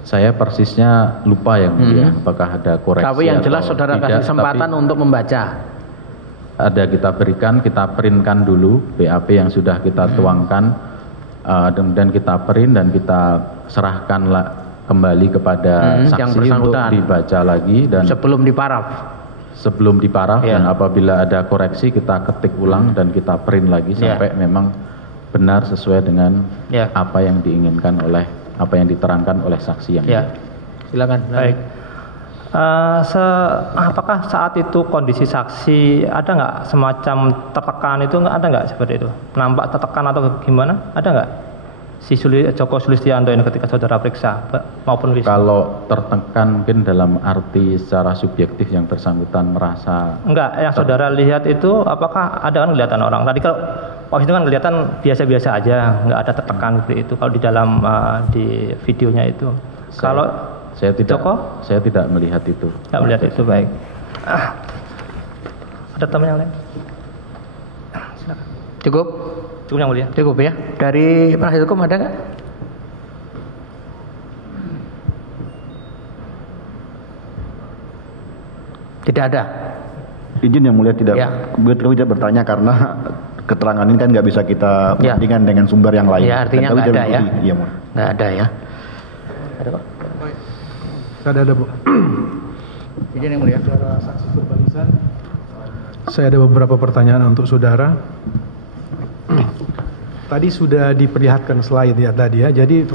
Saya persisnya lupa yang mulia, apakah ada koreksi. Tapi yang jelas saudara tidak, kasih kesempatan untuk membaca. Ada kita berikan, kita printkan dulu BAP yang sudah kita tuangkan, dan kita print dan kita serahkan kembali kepada saksi untuk dibaca lagi, dan sebelum diparaf dan apabila ada koreksi kita ketik ulang dan kita print lagi sampai memang benar sesuai dengan apa yang diinginkan oleh, apa yang diterangkan oleh saksi yang silakan. Baik. Apakah saat itu kondisi saksi ada nggak semacam tertekan itu, ada nggak seperti itu? Nampak tertekan atau gimana? Ada nggak? Si Joko Sulistianto ini ketika saudara periksa maupun Wisnu? Kalau tertekan mungkin dalam arti secara subjektif yang bersangkutan merasa. Enggak, yang saudara lihat itu apakah ada, kan kelihatan orang. Tadi kalau Pak Wisnu kan kelihatan biasa-biasa aja, nggak ada tertekan seperti itu. Kalau di dalam di videonya itu. Saya tidak melihat itu. Tidak melihat itu, baik. Ada teman yang lain? Silakan. Cukup yang mulia. Cukup ya. Dari penasihat hukum ada nggak? Tidak ada. Izin yang mulia, tidak bertanya karena keterangan ini kan nggak bisa kita bandingkan dengan sumber yang lain. Ya, artinya nggak ada ya. Iya, nggak ada ya. Ada kok. Ada Bu. Izin yang mulia. Saudara saksi perbalisan, saya ada beberapa pertanyaan untuk saudara. Tadi sudah diperlihatkan slide ya tadi ya. Jadi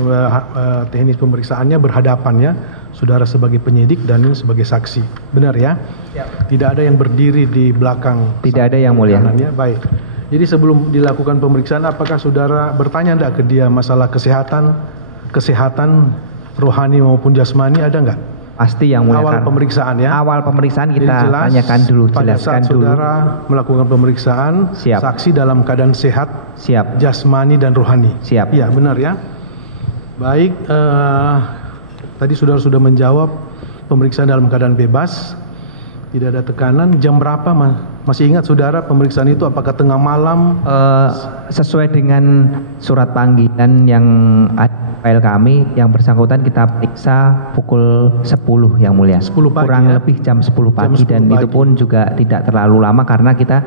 teknis pemeriksaannya berhadapan ya, saudara sebagai penyidik dan ini sebagai saksi. Benar ya? Ya. Tidak ada yang berdiri di belakang. Tidak ada yang mulia. Baik. Jadi sebelum dilakukan pemeriksaan, apakah saudara bertanya enggak ke dia masalah kesehatan rohani maupun jasmani, ada enggak? Pasti yang mulia. Awal pemeriksaan ya. Awal pemeriksaan kita tanyakan dulu, jelaskan dulu. Saudara melakukan pemeriksaan, saksi dalam keadaan sehat, jasmani dan rohani. Siap. Iya, benar ya. Baik, tadi saudara sudah menjawab pemeriksaan dalam keadaan bebas, tidak ada tekanan. Jam berapa masih ingat saudara pemeriksaan itu? Apakah tengah malam? Sesuai dengan surat panggilan yang ada file kami, yang bersangkutan kita periksa pukul 10 yang mulia. 10 pagi, kurang lebih jam 10 pagi dan itu pun juga tidak terlalu lama karena kita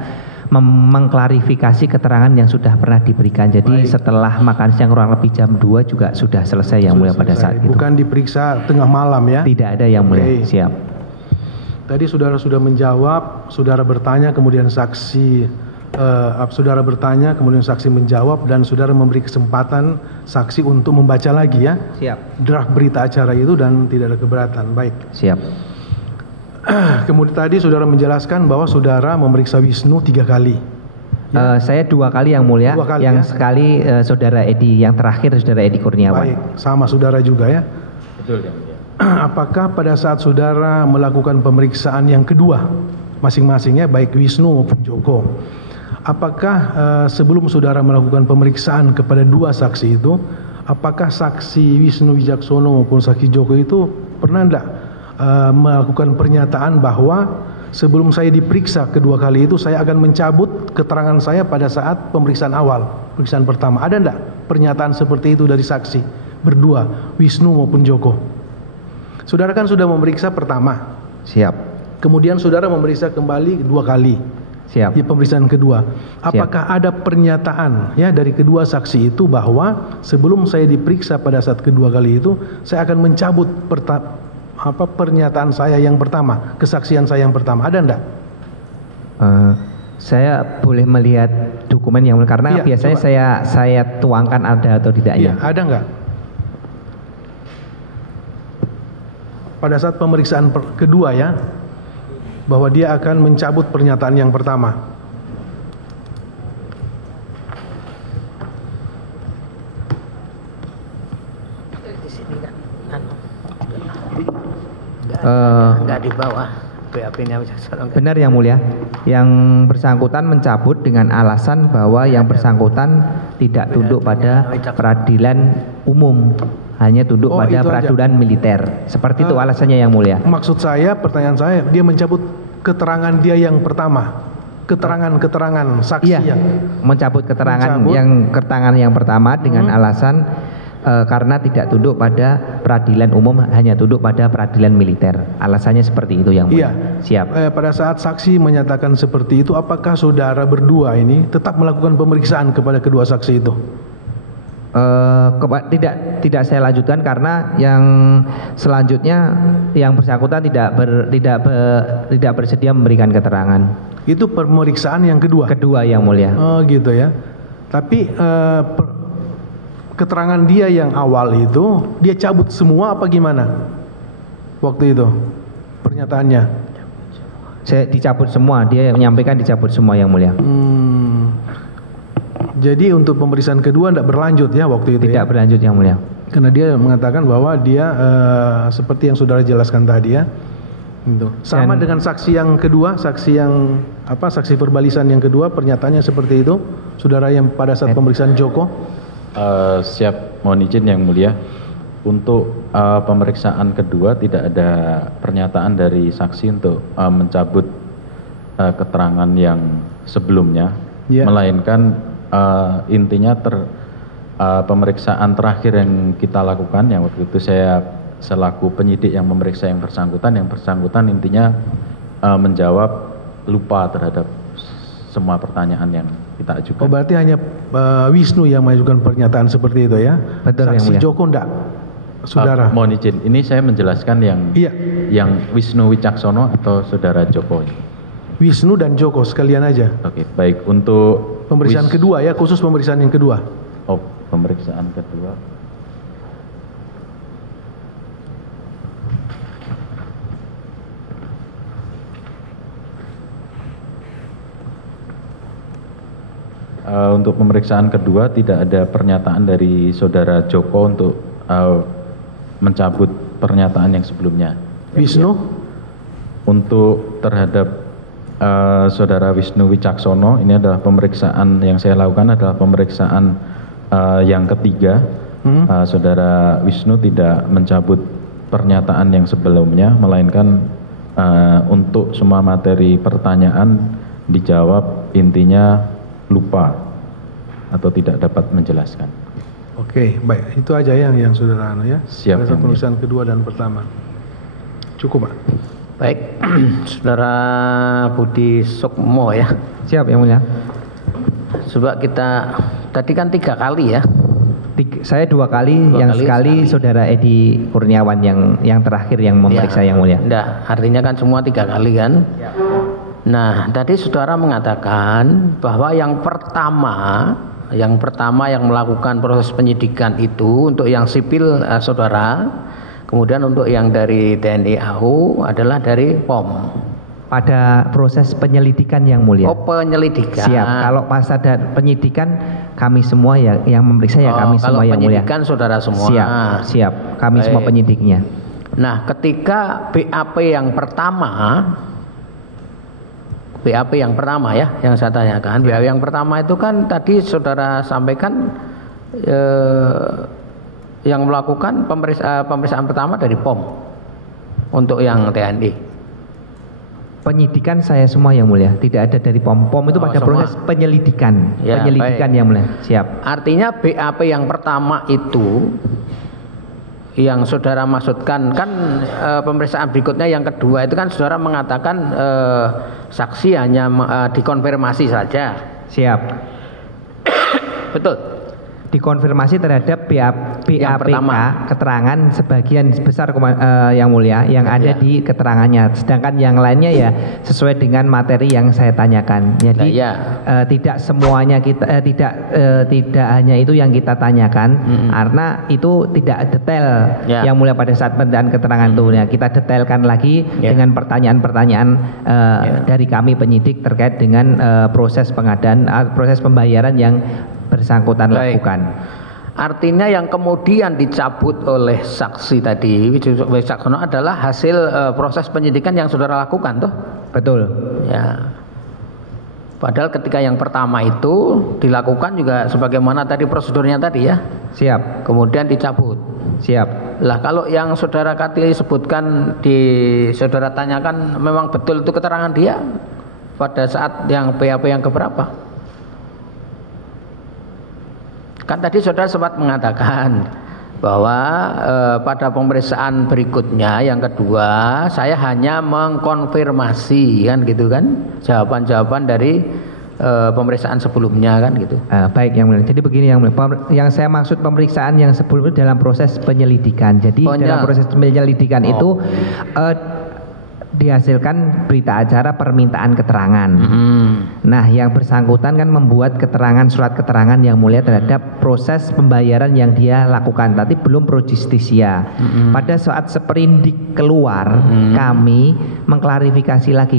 mengklarifikasi keterangan yang sudah pernah diberikan. Jadi setelah makan siang kurang lebih jam 2 juga sudah selesai yang mulia pada saat itu. Bukan diperiksa tengah malam ya? Tidak ada yang mulia. Siap. Tadi saudara sudah menjawab, saudara bertanya kemudian saksi saudara bertanya kemudian saksi menjawab dan saudara memberi kesempatan saksi untuk membaca lagi ya. Siap. Draft berita acara itu dan tidak ada keberatan. Baik. Siap. Kemudian tadi saudara menjelaskan bahwa saudara memeriksa Wisnu 3 kali. Saya 2 kali yang mulia. 2 kali, yang ya? sekali saudara Edi, yang terakhir saudara Edi Kurniawan. Baik, sama saudara juga ya. Betul yang mulia. Apakah pada saat saudara melakukan pemeriksaan yang kedua masing-masingnya baik Wisnu maupun Joko, apakah sebelum saudara melakukan pemeriksaan kepada 2 saksi itu, apakah saksi Wisnu Wijaksono maupun saksi Joko itu pernah enggak melakukan pernyataan bahwa sebelum saya diperiksa kedua kali itu saya akan mencabut keterangan saya pada saat pemeriksaan awal, pemeriksaan pertama? Ada enggak pernyataan seperti itu dari saksi berdua, Wisnu maupun Joko? Saudara kan sudah memeriksa pertama. Siap. Kemudian saudara memeriksa kembali 2 kali. Siap. Di pemeriksaan kedua. Apakah ada pernyataan ya dari kedua saksi itu bahwa sebelum saya diperiksa pada saat kedua kali itu saya akan mencabut pernyataan saya yang pertama, kesaksian saya yang pertama? Ada enggak? Saya boleh melihat dokumen yang karena Iya, biasanya coba. saya tuangkan ada atau tidaknya. Iya, ada enggak? Pada saat pemeriksaan kedua ya, bahwa dia akan mencabut pernyataan yang pertama. Enggak di bawah BAP-nya Wijaksono. Benar yang mulia. Yang bersangkutan mencabut dengan alasan bahwa yang bersangkutan tidak tunduk pada peradilan umum, hanya tunduk pada itu aja. peradilan militer. Seperti itu alasannya yang mulia. Maksud saya, pertanyaan saya, dia mencabut keterangan dia yang pertama, keterangan saksi Iya, yang mencabut keterangan Mencabut. yang pertama dengan alasan karena tidak tunduk pada peradilan umum, hanya tunduk pada peradilan militer. Alasannya seperti itu yang mulia. Iya. Siap. Pada saat saksi menyatakan seperti itu, apakah saudara berdua ini tetap melakukan pemeriksaan kepada kedua saksi itu? Tidak saya lanjutkan karena yang selanjutnya yang bersangkutan tidak bersedia memberikan keterangan. Itu pemeriksaan yang kedua. Kedua yang mulia. Oh gitu ya. Tapi keterangan dia yang awal itu dia cabut semua apa gimana? Waktu itu pernyataannya. Saya dicabut semua. Dia menyampaikan dicabut semua yang mulia. Jadi untuk pemeriksaan kedua tidak berlanjut ya waktu itu? Tidak berlanjut yang mulia. Karena dia mengatakan bahwa dia seperti yang saudara jelaskan tadi ya. Gitu. Sama dengan saksi yang kedua, saksi yang saksi verbalisan yang kedua, pernyataannya seperti itu, saudara yang pada saat pemeriksaan Joko. Siap, mohon izin yang mulia. Untuk pemeriksaan kedua tidak ada pernyataan dari saksi untuk mencabut keterangan yang sebelumnya, melainkan intinya pemeriksaan terakhir yang kita lakukan, yang waktu itu saya selaku penyidik yang memeriksa yang bersangkutan intinya menjawab lupa terhadap semua pertanyaan yang kita ajukan. Oh berarti hanya Wisnu yang mengajukan pernyataan seperti itu ya? Betul, saksi yang mulia. Joko enggak? Saudara. Mohon izin, ini saya menjelaskan yang Wisnu Wijaksono atau saudara Joko ini. Wisnu dan Joko sekalian aja. Oke, baik. Untuk pemeriksaan kedua ya, khusus pemeriksaan yang kedua. Oh, pemeriksaan kedua. Untuk pemeriksaan kedua tidak ada pernyataan dari saudara Joko untuk mencabut pernyataan yang sebelumnya. Wisnu? Untuk terhadap saudara Wisnu Wijaksono, ini adalah pemeriksaan yang saya lakukan adalah pemeriksaan yang ketiga. Saudara Wisnu tidak mencabut pernyataan yang sebelumnya, melainkan untuk semua materi pertanyaan dijawab intinya lupa atau tidak dapat menjelaskan. Oke, baik. Itu aja yang saudara ya. Siap. Pada pemeriksaan kedua dan pertama. Cukup, Pak. Baik, saudara Budi Sukmo ya. Siap yang mulia. Coba kita tadi kan 3 kali ya. Saya 2 kali, yang sekali saudara Edi Kurniawan yang terakhir yang memeriksa yang mulia. Enggak, artinya kan semua 3 kali kan. Nah, tadi saudara mengatakan bahwa yang pertama yang melakukan proses penyidikan itu untuk yang sipil saudara, kemudian untuk yang dari TNI AU adalah dari POM. pada proses penyelidikan yang mulia. Oh, penyelidikan. Siap. Kalau pas ada penyidikan, kami semua ya yang memeriksa ya kami semua yang mulia. Kalau penyidikan saudara semua. Siap. Kami semua penyidiknya. Nah, ketika BAP yang pertama ya, yang saya tanyakan, BAP yang pertama itu kan tadi saudara sampaikan yang melakukan pemeriksaan pertama dari POM untuk yang TNI. Penyidikan saya semua yang mulia, tidak ada dari POM. POM itu pada proses penyelidikan, ya, penyelidikan baik. yang mulia. Siap. Artinya BAP yang pertama itu yang saudara maksudkan kan pemeriksaan berikutnya yang kedua itu kan saudara mengatakan saksi hanya dikonfirmasi saja. Siap. Betul. Dikonfirmasi terhadap BAPK keterangan sebagian besar yang mulia yang ada di keterangannya, sedangkan yang lainnya ya sesuai dengan materi yang saya tanyakan. Jadi tidak semuanya kita tidak hanya itu yang kita tanyakan, karena itu tidak detail yang mulia pada saat pendataan keterangan itu ya. Kita detailkan lagi dengan pertanyaan-pertanyaan dari kami penyidik terkait dengan proses pengadaan, proses pembayaran yang bersangkutan lakukan. Artinya yang kemudian dicabut oleh saksi tadi Wicaksono adalah hasil proses penyidikan yang saudara lakukan, toh? Betul. Ya. Padahal ketika yang pertama itu dilakukan juga sebagaimana tadi prosedurnya tadi ya. Siap. Kemudian dicabut. Siap. Lah kalau yang saudara Kati sebutkan saudara tanyakan memang betul itu keterangan dia pada saat yang BAP yang keberapa? Kan tadi saudara sempat mengatakan bahwa pada pemeriksaan berikutnya yang kedua saya hanya mengkonfirmasi kan gitu kan jawaban-jawaban dari pemeriksaan sebelumnya kan gitu. Baik yang mulia. Jadi begini yang mulia, yang saya maksud pemeriksaan yang sebelumnya dalam proses penyelidikan. Jadi dalam proses penyelidikan itu dihasilkan berita acara permintaan keterangan. Nah, yang bersangkutan kan membuat keterangan surat keterangan yang mulia terhadap proses pembayaran yang dia lakukan. Tadi belum pro justisia. Pada saat seperindik keluar, kami mengklarifikasi lagi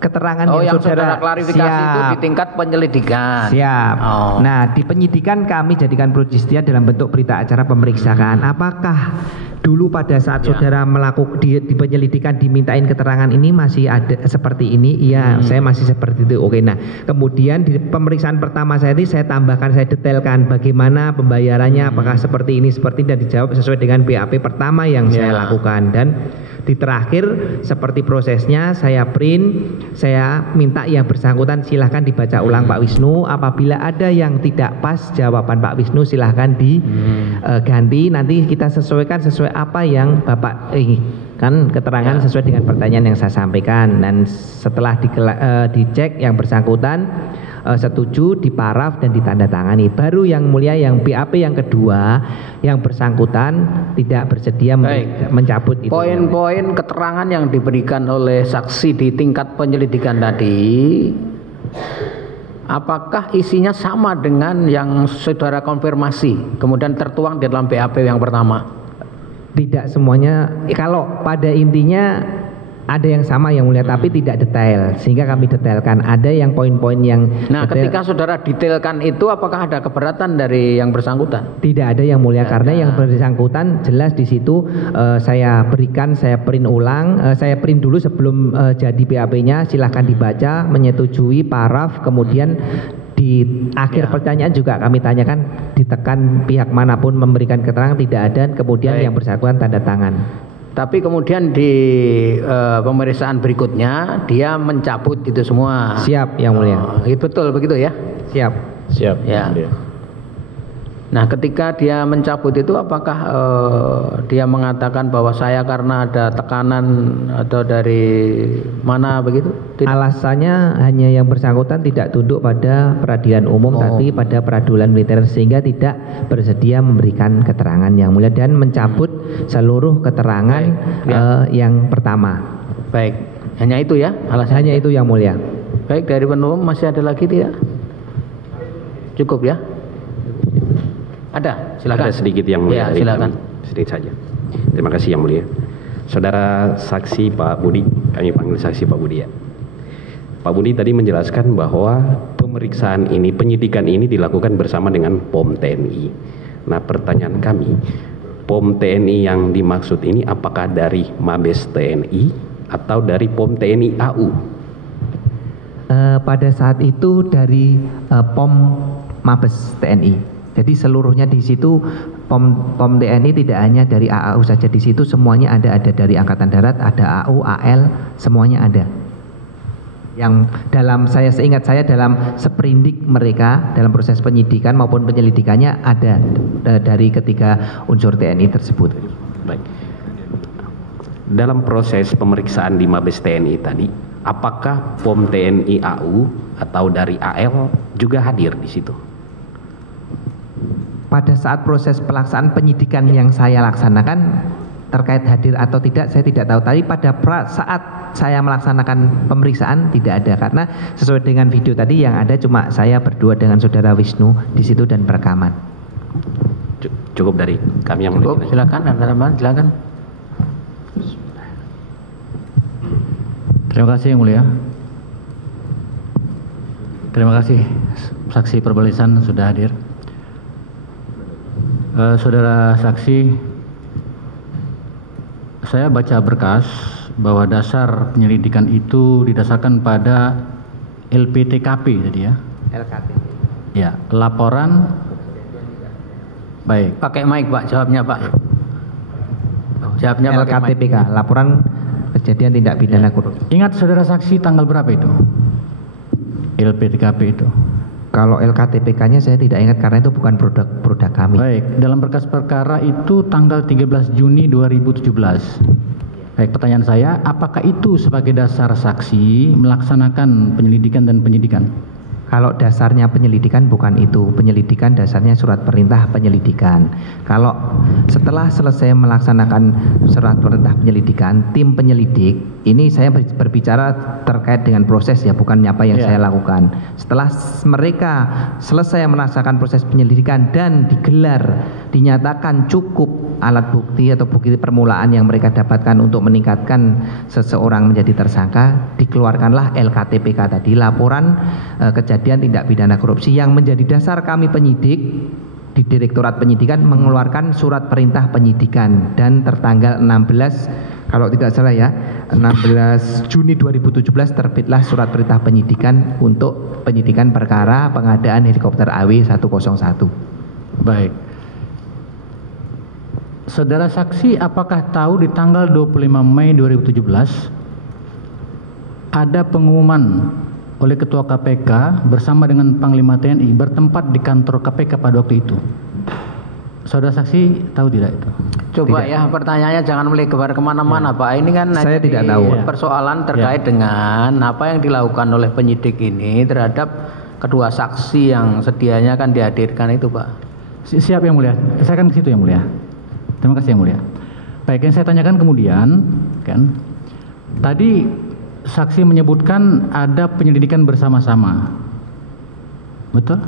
keterangan yang saudara klarifikasi itu di tingkat penyelidikan. Siap. Nah, di penyidikan kami jadikan pro justisia dalam bentuk berita acara pemeriksaan. Apakah dulu pada saat saudara melakukan di penyelidikan dimintain keterangan ini masih ada seperti ini? Iya, saya masih seperti itu. Oke. Nah, kemudian di pemeriksaan pertama saya ini saya tambahkan, saya detailkan bagaimana pembayarannya, apakah seperti ini dan dijawab sesuai dengan BAP pertama yang saya lakukan. Dan di terakhir seperti prosesnya saya print, saya minta yang bersangkutan silahkan dibaca ulang Pak Wisnu. Apabila ada yang tidak pas jawaban Pak Wisnu silahkan diganti. Nanti kita sesuaikan sesuai apa yang Bapak kan keterangan sesuai dengan pertanyaan yang saya sampaikan. Dan setelah dicek yang bersangkutan setuju, diparaf dan ditandatangani. Baru yang mulia yang BAP yang kedua yang bersangkutan tidak bersedia mencabut itu. Poin-poin keterangan yang diberikan oleh saksi di tingkat penyelidikan tadi, apakah isinya sama dengan yang saudara konfirmasi kemudian tertuang di dalam BAP yang pertama? Tidak semuanya. Kalau pada intinya ada yang sama yang mulia, tapi tidak detail, sehingga kami detailkan. Ada yang poin-poin yang ketika saudara detailkan itu, apakah ada keberatan dari yang bersangkutan? Tidak ada yang mulia, karena yang bersangkutan jelas di situ saya berikan, saya print ulang, saya print dulu sebelum jadi BAP-nya, silahkan dibaca, menyetujui, paraf, kemudian di akhir pertanyaan juga kami tanyakan, ditekan pihak manapun memberikan keterangan, tidak ada, kemudian yang bersangkutan tanda tangan. Tapi kemudian di pemeriksaan berikutnya dia mencabut itu semua. Siap yang mulia. Betul begitu ya? Siap. Siap ya. Nah, ketika dia mencabut itu apakah dia mengatakan bahwa saya karena ada tekanan atau dari mana begitu? Alasannya hanya yang bersangkutan tidak tunduk pada peradilan umum tapi pada peradilan militer, sehingga tidak bersedia memberikan keterangan yang mulia dan mencabut seluruh keterangan yang pertama. Baik, hanya itu ya alasannya? Hanya itu yang mulia. Baik, dari penuh masih ada lagi tidak? Cukup ya? Ada, silakan. Ada sedikit yang mulia. Ya, silakan. Sedikit saja. Terima kasih yang mulia. Saudara saksi Pak Budi, kami panggil saksi Pak Budi ya. Pak Budi tadi menjelaskan bahwa pemeriksaan ini, penyidikan ini dilakukan bersama dengan POM TNI. Nah, pertanyaan kami, POM TNI yang dimaksud ini apakah dari Mabes TNI atau dari POM TNI AU? Pada saat itu dari POM Mabes TNI. Jadi seluruhnya di situ POM TNI tidak hanya dari AAU saja, di situ semuanya ada dari Angkatan Darat, ada AU, AL, semuanya ada. Yang seingat saya dalam seperindik mereka dalam proses penyidikan maupun penyelidikannya ada dari ketiga unsur TNI tersebut. Baik. Dalam proses pemeriksaan di Mabes TNI tadi, apakah POM TNI AU atau dari AL juga hadir di situ? Pada saat proses pelaksanaan penyidikan yang saya laksanakan, terkait hadir atau tidak saya tidak tahu. Tapi pada saat saya melaksanakan pemeriksaan tidak ada, karena sesuai dengan video tadi yang ada cuma saya berdua dengan saudara Wisnu di situ dan perekaman. Cukup dari kami yang cukup. Silakan, silakan. Terima kasih yang mulia. Terima kasih saksi Perbalisan sudah hadir. Saudara saksi, saya baca berkas bahwa dasar penyelidikan itu didasarkan pada LPTKP tadi ya. LKTP. Ya, laporan. Baik. Pakai mic Pak, jawabnya Pak. Jawabnya LKTPK, laporan kejadian tindak pidana korupsi. Ingat saudara saksi tanggal berapa itu? LPTKP itu. Kalau LKTPK-nya saya tidak ingat karena itu bukan produk kami. Baik, dalam berkas perkara itu tanggal 13 Juni 2017. Baik, pertanyaan saya, apakah itu sebagai dasar saksi melaksanakan penyelidikan dan penyidikan? Kalau dasarnya penyelidikan bukan itu, penyelidikan dasarnya surat perintah penyelidikan. Kalau setelah selesai melaksanakan surat perintah penyelidikan, tim penyelidik, ini saya berbicara terkait dengan proses ya, bukan apa yang saya lakukan. Setelah mereka selesai melaksanakan proses penyelidikan dan dinyatakan cukup alat bukti atau bukti permulaan yang mereka dapatkan untuk meningkatkan seseorang menjadi tersangka, dikeluarkanlah LKTPK tadi, laporan kejadian tindak pidana korupsi, yang menjadi dasar kami penyidik di Direktorat Penyidikan mengeluarkan surat perintah penyidikan, dan tertanggal 16 kalau tidak salah ya, 16 Juni 2017 terbitlah surat perintah penyidikan untuk penyidikan perkara pengadaan helikopter AW101. Baik. Saudara saksi, apakah tahu di tanggal 25 Mei 2017 ada pengumuman oleh Ketua KPK bersama dengan Panglima TNI bertempat di kantor KPK pada waktu itu? Saudara saksi tahu tidak itu? Coba tidak. Ya, pertanyaannya jangan melebar kemana-mana Pak. Ini kan saya tidak tahu. Persoalan terkait dengan apa yang dilakukan oleh penyidik ini terhadap kedua saksi yang sedianya kan dihadirkan itu Pak. Siap yang mulia, saya akan ke situ yang mulia. Terima kasih yang mulia. Baik, yang saya tanyakan kemudian, kan, tadi saksi menyebutkan ada penyelidikan bersama-sama, betul?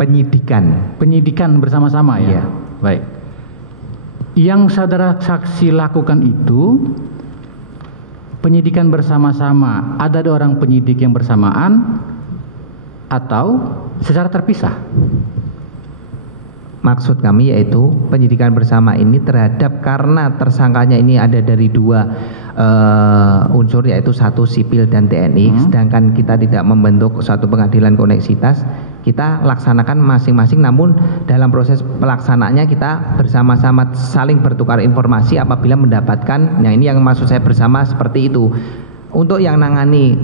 Penyidikan bersama-sama ya. Baik. Yang saudara saksi lakukan itu penyidikan bersama-sama, ada orang penyidik yang bersamaan atau secara terpisah? Maksud kami yaitu penyidikan bersama ini terhadap, karena tersangkanya ini ada dari dua unsur, yaitu satu sipil dan TNI, sedangkan kita tidak membentuk suatu pengadilan koneksitas, kita laksanakan masing-masing, namun dalam proses pelaksanaannya kita bersama-sama saling bertukar informasi apabila mendapatkan, nah ini yang maksud saya bersama seperti itu. Untuk yang nangani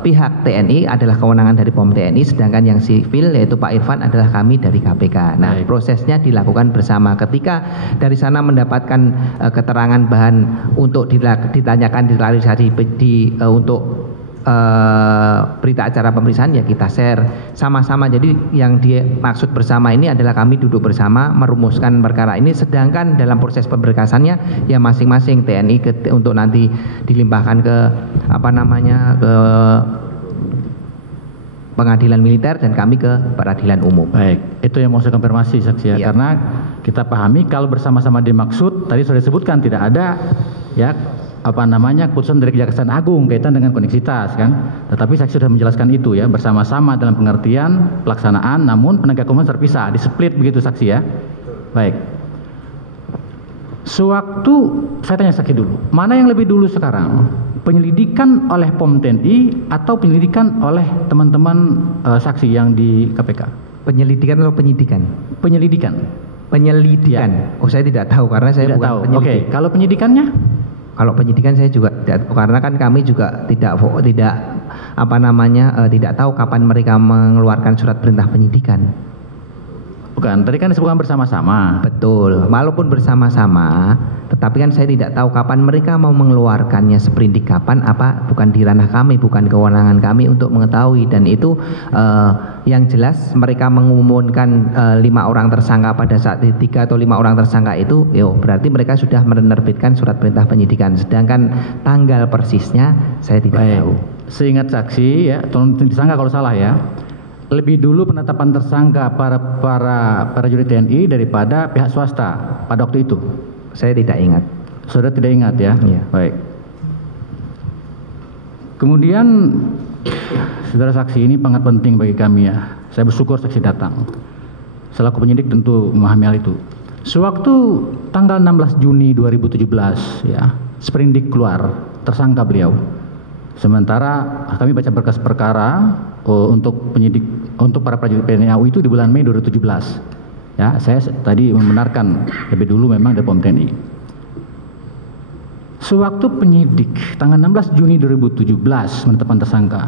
pihak TNI adalah kewenangan dari POM TNI, sedangkan yang sipil yaitu Pak Irfan adalah kami dari KPK. Nah, prosesnya dilakukan bersama. Ketika dari sana mendapatkan keterangan bahan untuk ditanyakan, diklarifikasi untuk berita acara pemeriksaan, ya kita share sama-sama. Jadi yang dimaksud bersama ini adalah kami duduk bersama merumuskan perkara ini, sedangkan dalam proses pemberkasannya ya masing-masing TNI untuk nanti dilimpahkan ke ke pengadilan militer dan kami ke peradilan umum. Baik, itu yang mau saya konfirmasi saksi ya, karena kita pahami kalau bersama-sama dimaksud tadi sudah disebutkan tidak ada ya keputusan dari Kejaksaan Agung kaitan dengan koneksitas kan. Tetapi saksi sudah menjelaskan itu ya, bersama-sama dalam pengertian pelaksanaan, namun penegak hukum terpisah, di-split begitu saksi ya. Baik. Sewaktu saya tanya saksi dulu, mana yang lebih dulu sekarang? Penyelidikan oleh POM TNI atau penyelidikan oleh teman-teman saksi yang di KPK? Penyelidikan atau penyidikan? Penyelidikan. Penyelidikan. Ya. Oh, saya tidak tahu karena saya tidak bukan tahu. penyelidik. Oke, kalau penyidikannya? Kalau penyidikan saya juga tidak, karena kan kami juga tidak tidak tahu kapan mereka mengeluarkan surat perintah penyidikan. Bukan, tadi kan disebutkan bersama-sama. Betul, walaupun bersama-sama, tetapi kan saya tidak tahu kapan mereka mau mengeluarkannya, seperindik kapan, bukan di ranah kami, bukan kewenangan kami untuk mengetahui. Dan itu yang jelas mereka mengumumkan 5 orang tersangka pada saat 3 atau 5 orang tersangka itu, berarti mereka sudah menerbitkan surat perintah penyidikan. Sedangkan tanggal persisnya saya tidak tahu. Seingat saksi ya, tolong disangka kalau salah ya. Lebih dulu penetapan tersangka para prajurit TNI daripada pihak swasta pada waktu itu. Saya tidak ingat. Saudara tidak ingat ya? Iya. Baik. Kemudian saudara saksi, ini sangat penting bagi kami ya. Saya bersyukur saksi datang. Selaku penyidik tentu memahami hal itu. Sewaktu tanggal 16 Juni 2017 ya, sprindik keluar, tersangka beliau. Sementara kami baca berkas perkara untuk para prajurit TNI AU itu di bulan Mei 2017. Ya, saya tadi membenarkan lebih dulu memang dari POM TNI. Sewaktu penyidik tanggal 16 Juni 2017 menetapkan tersangka,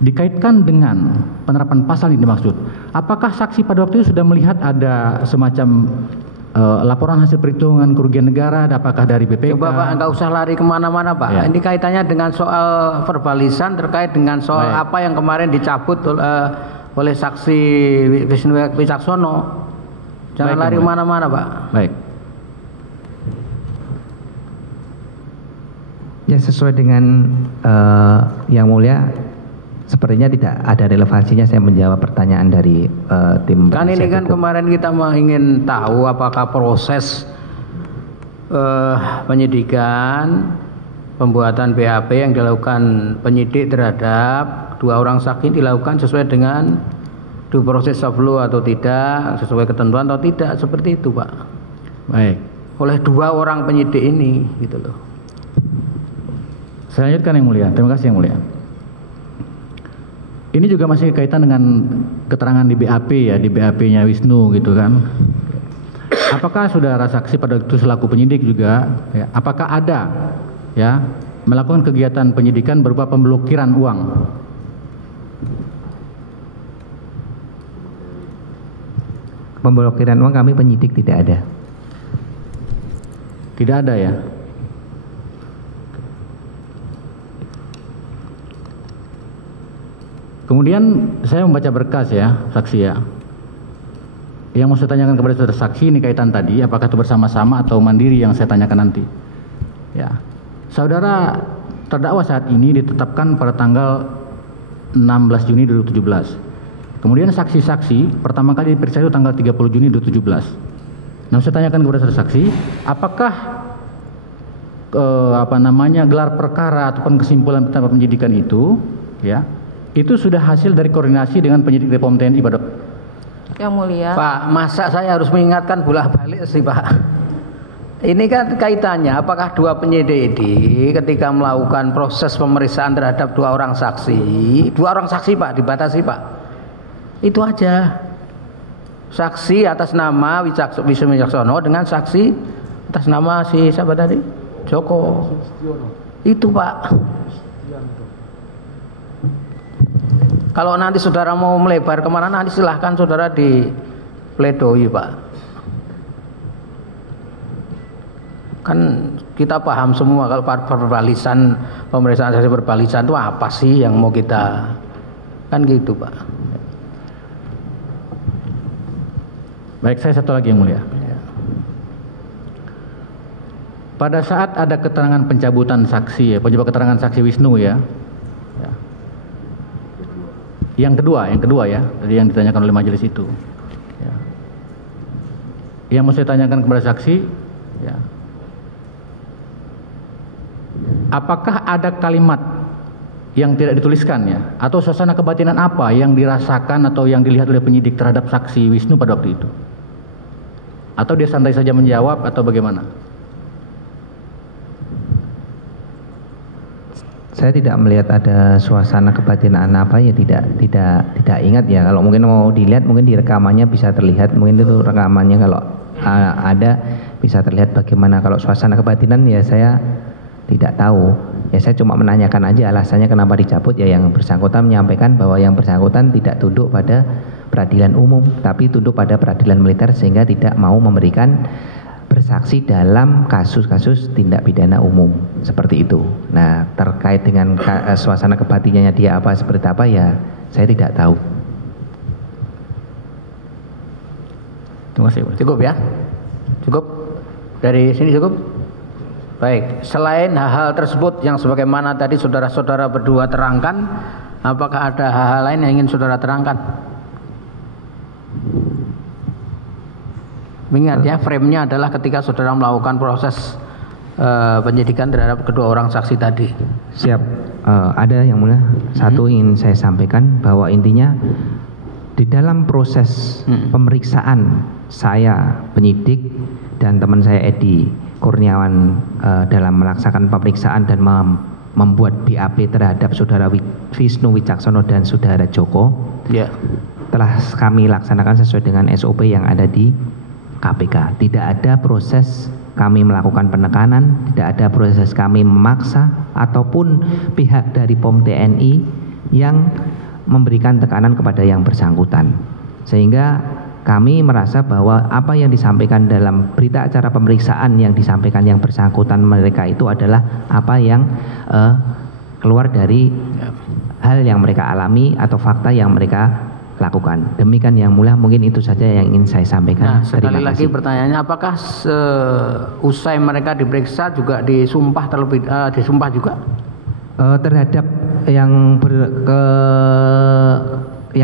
dikaitkan dengan penerapan pasal yang dimaksud. Apakah saksi pada waktu itu sudah melihat ada semacam laporan hasil perhitungan kerugian negara, apakah dari BPK? Coba Pak, nggak usah lari kemana-mana Pak. Ya. Ini kaitannya dengan soal verbalisan terkait dengan soal apa yang kemarin dicabut oleh saksi Wisnu Wicaksono. Jangan lari kemana-mana Pak. Baik. Ya, sesuai dengan yang mulia, sepertinya tidak ada relevansinya saya menjawab pertanyaan dari tim. Kan ini kan kemarin kita ingin tahu apakah proses penyidikan pembuatan BAP yang dilakukan penyidik terhadap 2 orang saksi dilakukan sesuai dengan due process of law atau tidak, sesuai ketentuan atau tidak, seperti itu Pak. Baik. Oleh 2 orang penyidik ini gitu loh. Saya lanjutkan yang mulia. Terima kasih yang mulia. Ini juga masih kaitan dengan keterangan di BAP ya, di BAP-nya Wisnu gitu kan. Apakah saudara saksi pada itu selaku penyidik juga, ya, apakah ada ya melakukan kegiatan penyidikan berupa pemblokiran uang? Pemblokiran uang kami penyidik tidak ada. Tidak ada ya. Kemudian saya membaca berkas ya, saksi ya. Yang mau saya tanyakan kepada saudara saksi ini kaitan tadi, apakah itu bersama-sama atau mandiri yang saya tanyakan nanti. Ya. Saudara terdakwa saat ini ditetapkan pada tanggal 16 Juni 2017. Kemudian saksi-saksi pertama kali diperiksa itu tanggal 30 Juni 2017. Nah, saya tanyakan kepada saudara saksi, apakah gelar perkara ataupun kesimpulan penyidikan itu ya, itu sudah hasil dari koordinasi dengan penyidik dari POM TNI pada Yang mulia. Pak, masa saya harus mengingatkan bolak-balik sih Pak? Ini kan kaitannya apakah 2 penyidik ini ketika melakukan proses pemeriksaan terhadap 2 orang saksi, 2 orang saksi Pak, dibatasi Pak. Itu aja. Saksi atas nama Wisnu Wicaksono dengan saksi atas nama si siapa tadi? Joko. Itu Pak. Kalau nanti saudara mau melebar kemana, nanti silahkan saudara di pledoi Pak. Kan kita paham semua kalau verbalisan, pemeriksaan saksi verbalisan itu apa sih yang mau kita, kan gitu Pak. Baik, saya satu lagi yang mulia. Pada saat ada keterangan pencabutan saksi ya, pencabutan keterangan saksi Wisnu ya. Yang kedua ya, tadi yang ditanyakan oleh majelis itu. Ya. Yang mau saya tanyakan kepada saksi, ya. apakah ada kalimat yang tidak dituliskan ya, atau suasana kebatinan apa yang dirasakan atau yang dilihat oleh penyidik terhadap saksi Wisnu pada waktu itu? Atau dia santai saja menjawab atau bagaimana? Saya tidak melihat ada suasana kebatinan apa ya, tidak ingat ya. Kalau mungkin mau dilihat mungkin di rekamannya bisa terlihat, mungkin itu rekamannya kalau ada bisa terlihat bagaimana. Kalau suasana kebatinan ya saya tidak tahu. Ya saya cuma menanyakan aja alasannya kenapa dicabut, ya yang bersangkutan menyampaikan bahwa yang bersangkutan tidak tunduk pada peradilan umum tapi tunduk pada peradilan militer sehingga tidak mau memberikan bersaksi dalam kasus-kasus tindak pidana umum seperti itu. Nah, terkait dengan suasana kebatinannya dia apa seperti apa ya saya tidak tahu. Terima kasih. Cukup ya? Cukup? Dari sini cukup? Baik, selain hal-hal tersebut yang sebagaimana tadi saudara-saudara berdua terangkan, apakah ada hal-hal lain yang ingin saudara terangkan? Ingat ya, frame-nya adalah ketika saudara melakukan proses penyidikan terhadap kedua orang saksi tadi. Siap. Ada yang mulia, satu ingin saya sampaikan bahwa intinya di dalam proses pemeriksaan saya, penyidik, dan teman saya Edi Kurniawan dalam melaksanakan pemeriksaan dan membuat BAP terhadap saudara Wisnu Wicaksono dan saudara Joko, telah kami laksanakan sesuai dengan SOP yang ada di KPK. Tidak ada proses kami melakukan penekanan, tidak ada proses kami memaksa ataupun pihak dari POM TNI yang memberikan tekanan kepada yang bersangkutan. Sehingga kami merasa bahwa apa yang disampaikan dalam berita acara pemeriksaan yang disampaikan yang bersangkutan mereka itu adalah apa yang keluar dari hal yang mereka alami atau fakta yang mereka lakukan. Demikian yang mulia, mungkin itu saja yang ingin saya sampaikan. Nah, sekali lagi pertanyaannya, apakah usai mereka diperiksa juga disumpah disumpah juga? Terhadap yang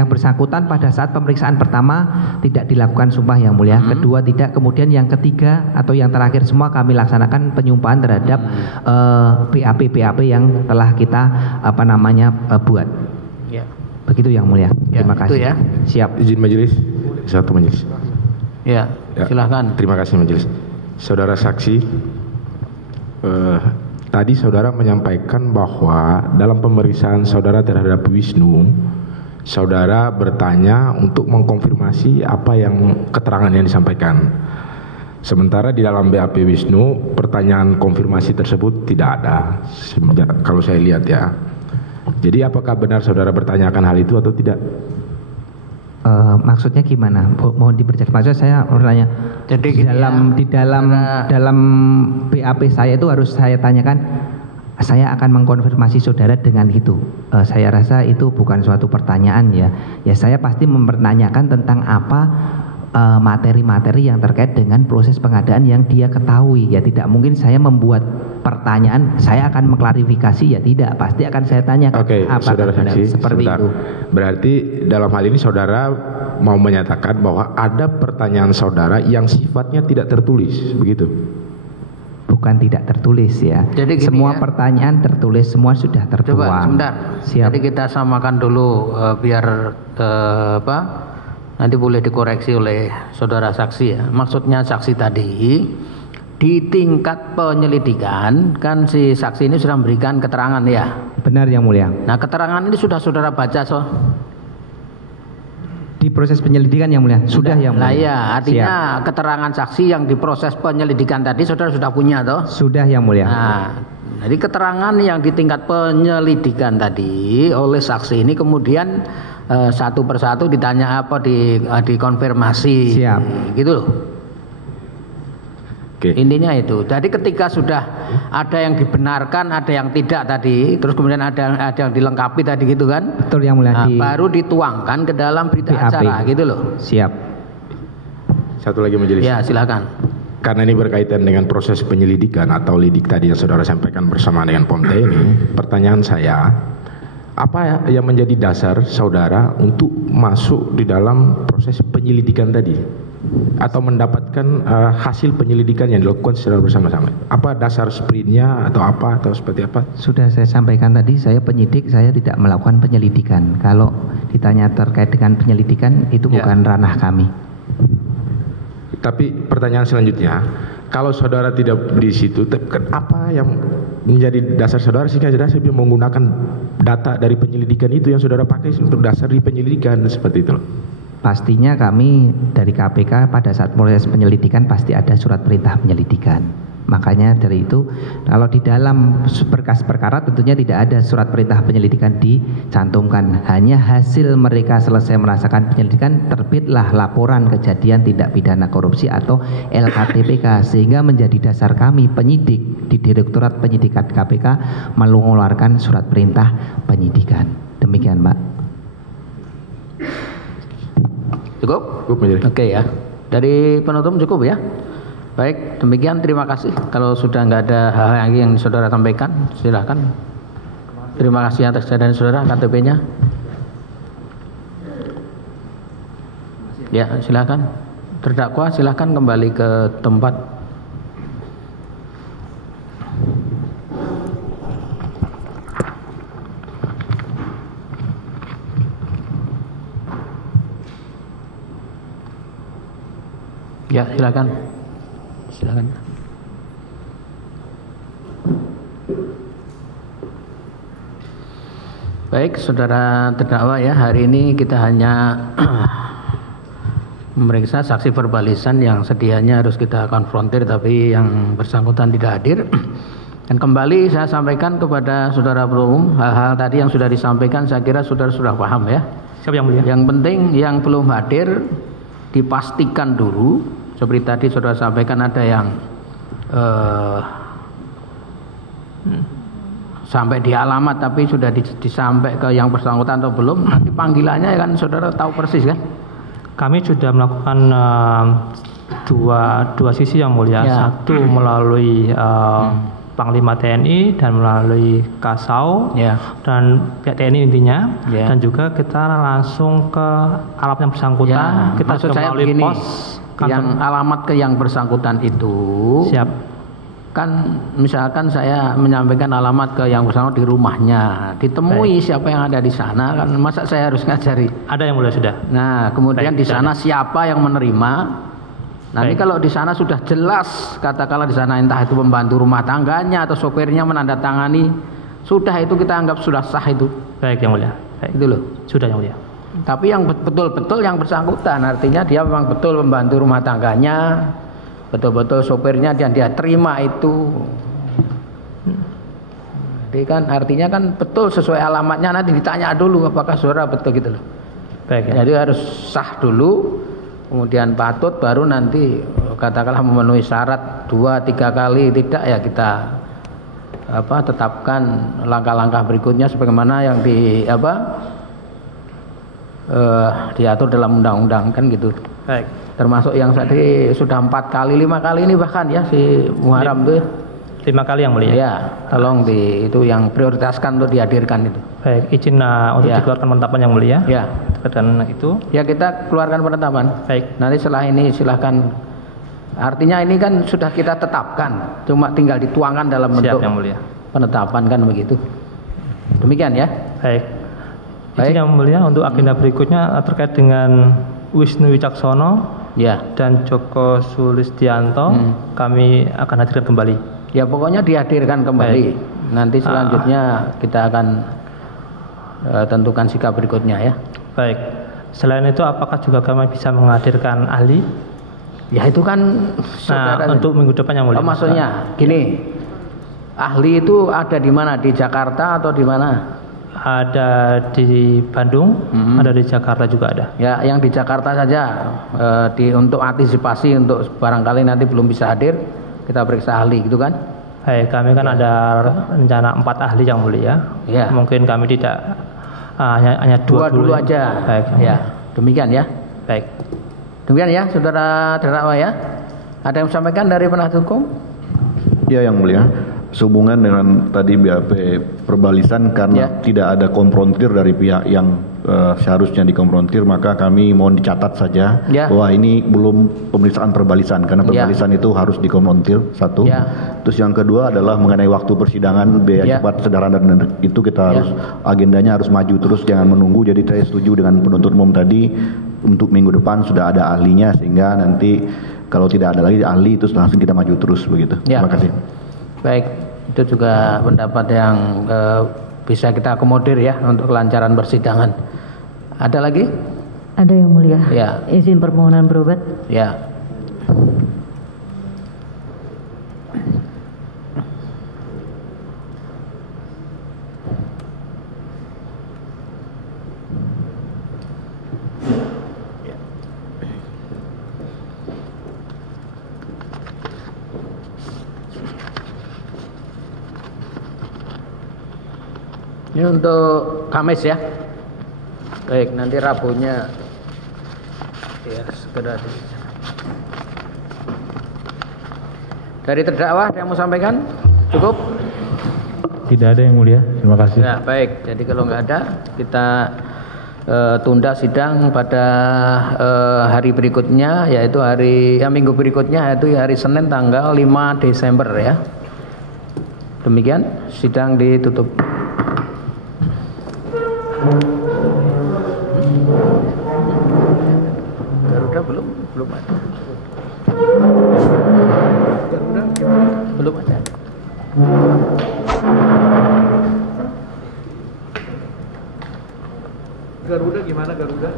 bersangkutan pada saat pemeriksaan pertama tidak dilakukan sumpah yang mulia, kedua tidak, kemudian yang ketiga atau yang terakhir semua kami laksanakan penyumpahan terhadap BAP yang telah kita buat. Ya. Begitu yang mulia. Ya, terima kasih. Ya. Siap. Izin majelis, satu majelis. Ya, silahkan. Terima kasih majelis. Saudara saksi, tadi saudara menyampaikan bahwa dalam pemeriksaan saudara terhadap Wisnu, saudara bertanya untuk mengkonfirmasi apa yang keterangan yang disampaikan. Sementara di dalam BAP Wisnu pertanyaan konfirmasi tersebut tidak ada, kalau saya lihat ya. Jadi apakah benar saudara bertanyakan hal itu atau tidak? Maksudnya gimana? Mohon diperjelas. Maksud saya bertanya. Jadi di dalam BAP saya itu harus saya tanyakan, saya akan mengkonfirmasi saudara dengan itu. Saya rasa itu bukan suatu pertanyaan ya. Ya saya pasti mempertanyakan tentang apa materi-materi yang terkait dengan proses pengadaan yang dia ketahui. Ya tidak mungkin saya membuat pertanyaan, saya akan mengklarifikasi, ya tidak, pasti akan saya tanyakan. Oke, saudara saksi, seperti itu. Berarti dalam hal ini saudara mau menyatakan bahwa ada pertanyaan saudara yang sifatnya tidak tertulis, begitu? Bukan tidak tertulis ya. Jadi semua pertanyaan tertulis, semua sudah tertuang. Coba sebentar. Siap. Jadi kita samakan dulu biar nanti boleh dikoreksi oleh saudara saksi ya. Maksudnya saksi tadi di tingkat penyelidikan kan si saksi ini sudah memberikan keterangan ya. Benar yang mulia. Nah keterangan ini sudah saudara baca di proses penyelidikan yang mulia. Sudah yang mulia. Nah ya, artinya keterangan saksi yang di proses penyelidikan tadi saudara sudah punya toh? Sudah yang mulia. Nah, jadi keterangan yang di tingkat penyelidikan tadi oleh saksi ini kemudian satu persatu ditanya dikonfirmasi. Siap. Gitu loh. Oke. Intinya itu. Jadi ketika sudah ada yang dibenarkan, ada yang tidak tadi, terus kemudian ada yang dilengkapi tadi gitu kan? Betul yang mulia. Baru dituangkan ke dalam berita acara gitu loh. Siap. Satu lagi majelis. Ya silakan. Karena ini berkaitan dengan proses penyelidikan atau lidik tadi yang saudara sampaikan bersama dengan POM TNI, pertanyaan saya, apa yang menjadi dasar saudara untuk masuk di dalam proses penyelidikan tadi? atau mendapatkan hasil penyelidikan yang dilakukan secara bersama-sama? Apa dasar sprintnya atau apa atau seperti apa? Sudah saya sampaikan tadi, saya penyidik, saya tidak melakukan penyelidikan. Kalau ditanya terkait dengan penyelidikan, itu bukan ranah kami. Tapi pertanyaan selanjutnya, kalau saudara tidak di situ, apa yang menjadi dasar saudara sehingga saudara menggunakan data dari penyelidikan itu yang saudara pakai untuk dasar di penyelidikan seperti itu? Pastinya kami dari KPK pada saat proses penyelidikan pasti ada surat perintah penyelidikan. Makanya dari itu kalau di dalam berkas perkara tentunya tidak ada surat perintah penyelidikan dicantumkan. Hanya hasil mereka selesai merasakan penyelidikan, terbitlah laporan kejadian tindak pidana korupsi atau LKTPK, sehingga menjadi dasar kami penyidik di Direktorat Penyidikan KPK mengeluarkan surat perintah penyidikan. Demikian, Mbak. Cukup? Oke ya. Dari penutup cukup ya. Baik, demikian terima kasih. Kalau sudah nggak ada hal yang saudara sampaikan, silakan. Terima kasih atas kehadiran saudara. KTP-nya. Ya, silakan. Terdakwa silakan kembali ke tempat. Ya, silakan. Silakan. Baik, saudara terdakwa ya, hari ini kita hanya memeriksa saksi verbalisan yang sedianya harus kita konfrontir tapi yang bersangkutan tidak hadir. Dan kembali saya sampaikan kepada saudara penuntut umum, hal-hal tadi yang sudah disampaikan saya kira saudara sudah paham ya. Siapa yang mulia? Yang penting yang belum hadir dipastikan dulu. Seperti tadi saudara sampaikan ada yang sampai di alamat tapi sudah disampai ke yang bersangkutan atau belum, nanti panggilannya kan saudara tahu persis kan? Kami sudah melakukan dua sisi yang mulia, satu melalui Panglima TNI dan melalui Kasau dan pihak TNI intinya, dan juga kita langsung ke alamat yang bersangkutan. Kita maksud saya begini, pos yang alamat ke yang bersangkutan itu kan misalkan saya menyampaikan alamat ke yang bersangkutan di rumahnya, ditemui siapa yang ada di sana, kan masa saya harus ngajari? Ada yang mulia sudah. Nah kemudian di sana siapa yang menerima? Nanti kalau di sana sudah jelas, katakanlah di sana entah itu pembantu rumah tangganya atau sopirnya menandatangani, sudah itu kita anggap sudah sah itu. Baik yang mulia. Baik. Itu loh. Sudah yang mulia. Tapi yang betul-betul yang bersangkutan, artinya dia memang betul pembantu rumah tangganya, betul-betul sopirnya dan dia terima itu. Jadi kan artinya kan betul sesuai alamatnya, nanti ditanya dulu apakah saudara betul gitu loh. Baik, ya. Jadi harus sah dulu, kemudian patut, baru nanti katakanlah memenuhi syarat 2-3 kali tidak ya kita tetapkan langkah-langkah berikutnya sebagaimana yang diatur dalam undang-undang kan gitu. Baik. Termasuk yang tadi sudah 4 kali, 5 kali ini bahkan ya si Muharram tuh. 5 kali yang mulia. Ya, tolong itu yang prioritaskan untuk dihadirkan itu. Baik, izin untuk dikeluarkan penetapan yang mulia. Ya. Dan itu. Ya kita keluarkan penetapan. Baik. Nanti setelah ini silahkan. Artinya ini kan sudah kita tetapkan, cuma tinggal dituangkan dalam bentuk yang mulia. Penetapan kan begitu. Demikian ya. Baik. Izin yang mulia untuk agenda berikutnya terkait dengan Wisnu Wicaksono dan Joko Sulistianto, kami akan hadirkan kembali. Ya pokoknya dihadirkan kembali. Baik. Nanti selanjutnya kita akan tentukan sikap berikutnya ya. Baik. Selain itu apakah juga kami bisa menghadirkan ahli? Ya itu kan untuk minggu depan yang mulia. Maksudnya gini, ahli itu ada di mana? Di Jakarta atau di mana? Ada di Bandung, ada di Jakarta juga ada. Ya, yang di Jakarta saja untuk antisipasi untuk barangkali nanti belum bisa hadir, kita periksa ahli gitu kan? Baik, kami kan ada rencana 4 ahli yang mulia. Ya. Mungkin kami tidak hanya 2 dulu aja. Baik. Ya, demikian ya. Baik. Demikian ya, saudara terdakwa ya. Ada yang disampaikan dari penasihat hukum? Ya, yang mulia. Sehubungan dengan tadi BAP perbalisan karena tidak ada konfrontir dari pihak yang seharusnya dikonfrontir, maka kami mohon dicatat saja bahwa ini belum pemeriksaan perbalisan, karena perbalisan itu harus dikonfrontir, satu. Terus yang kedua adalah mengenai waktu persidangan biaya cepat sederhana, dan itu kita harus agendanya harus maju terus, jangan menunggu. Jadi saya setuju dengan penuntut umum tadi, untuk minggu depan sudah ada ahlinya, sehingga nanti kalau tidak ada lagi ahli terus langsung kita maju terus begitu. Terima kasih. Baik, itu juga pendapat yang bisa kita akomodir ya untuk kelancaran persidangan. Ada lagi? Ada yang mulia. Ya. Izin permohonan berobat. Ya. Ini untuk Kamis ya. Baik, nanti Rabunya ya segera. Dari terdakwa ada yang mau sampaikan? Cukup? Tidak ada yang mulia. Terima kasih. Ya, baik. Jadi kalau nggak ada, kita tunda sidang pada hari berikutnya, yaitu minggu berikutnya, yaitu hari Senin tanggal 5 Desember ya. Demikian, sidang ditutup. Garuda belum ada. Garuda belum ada. Garuda gimana Garuda?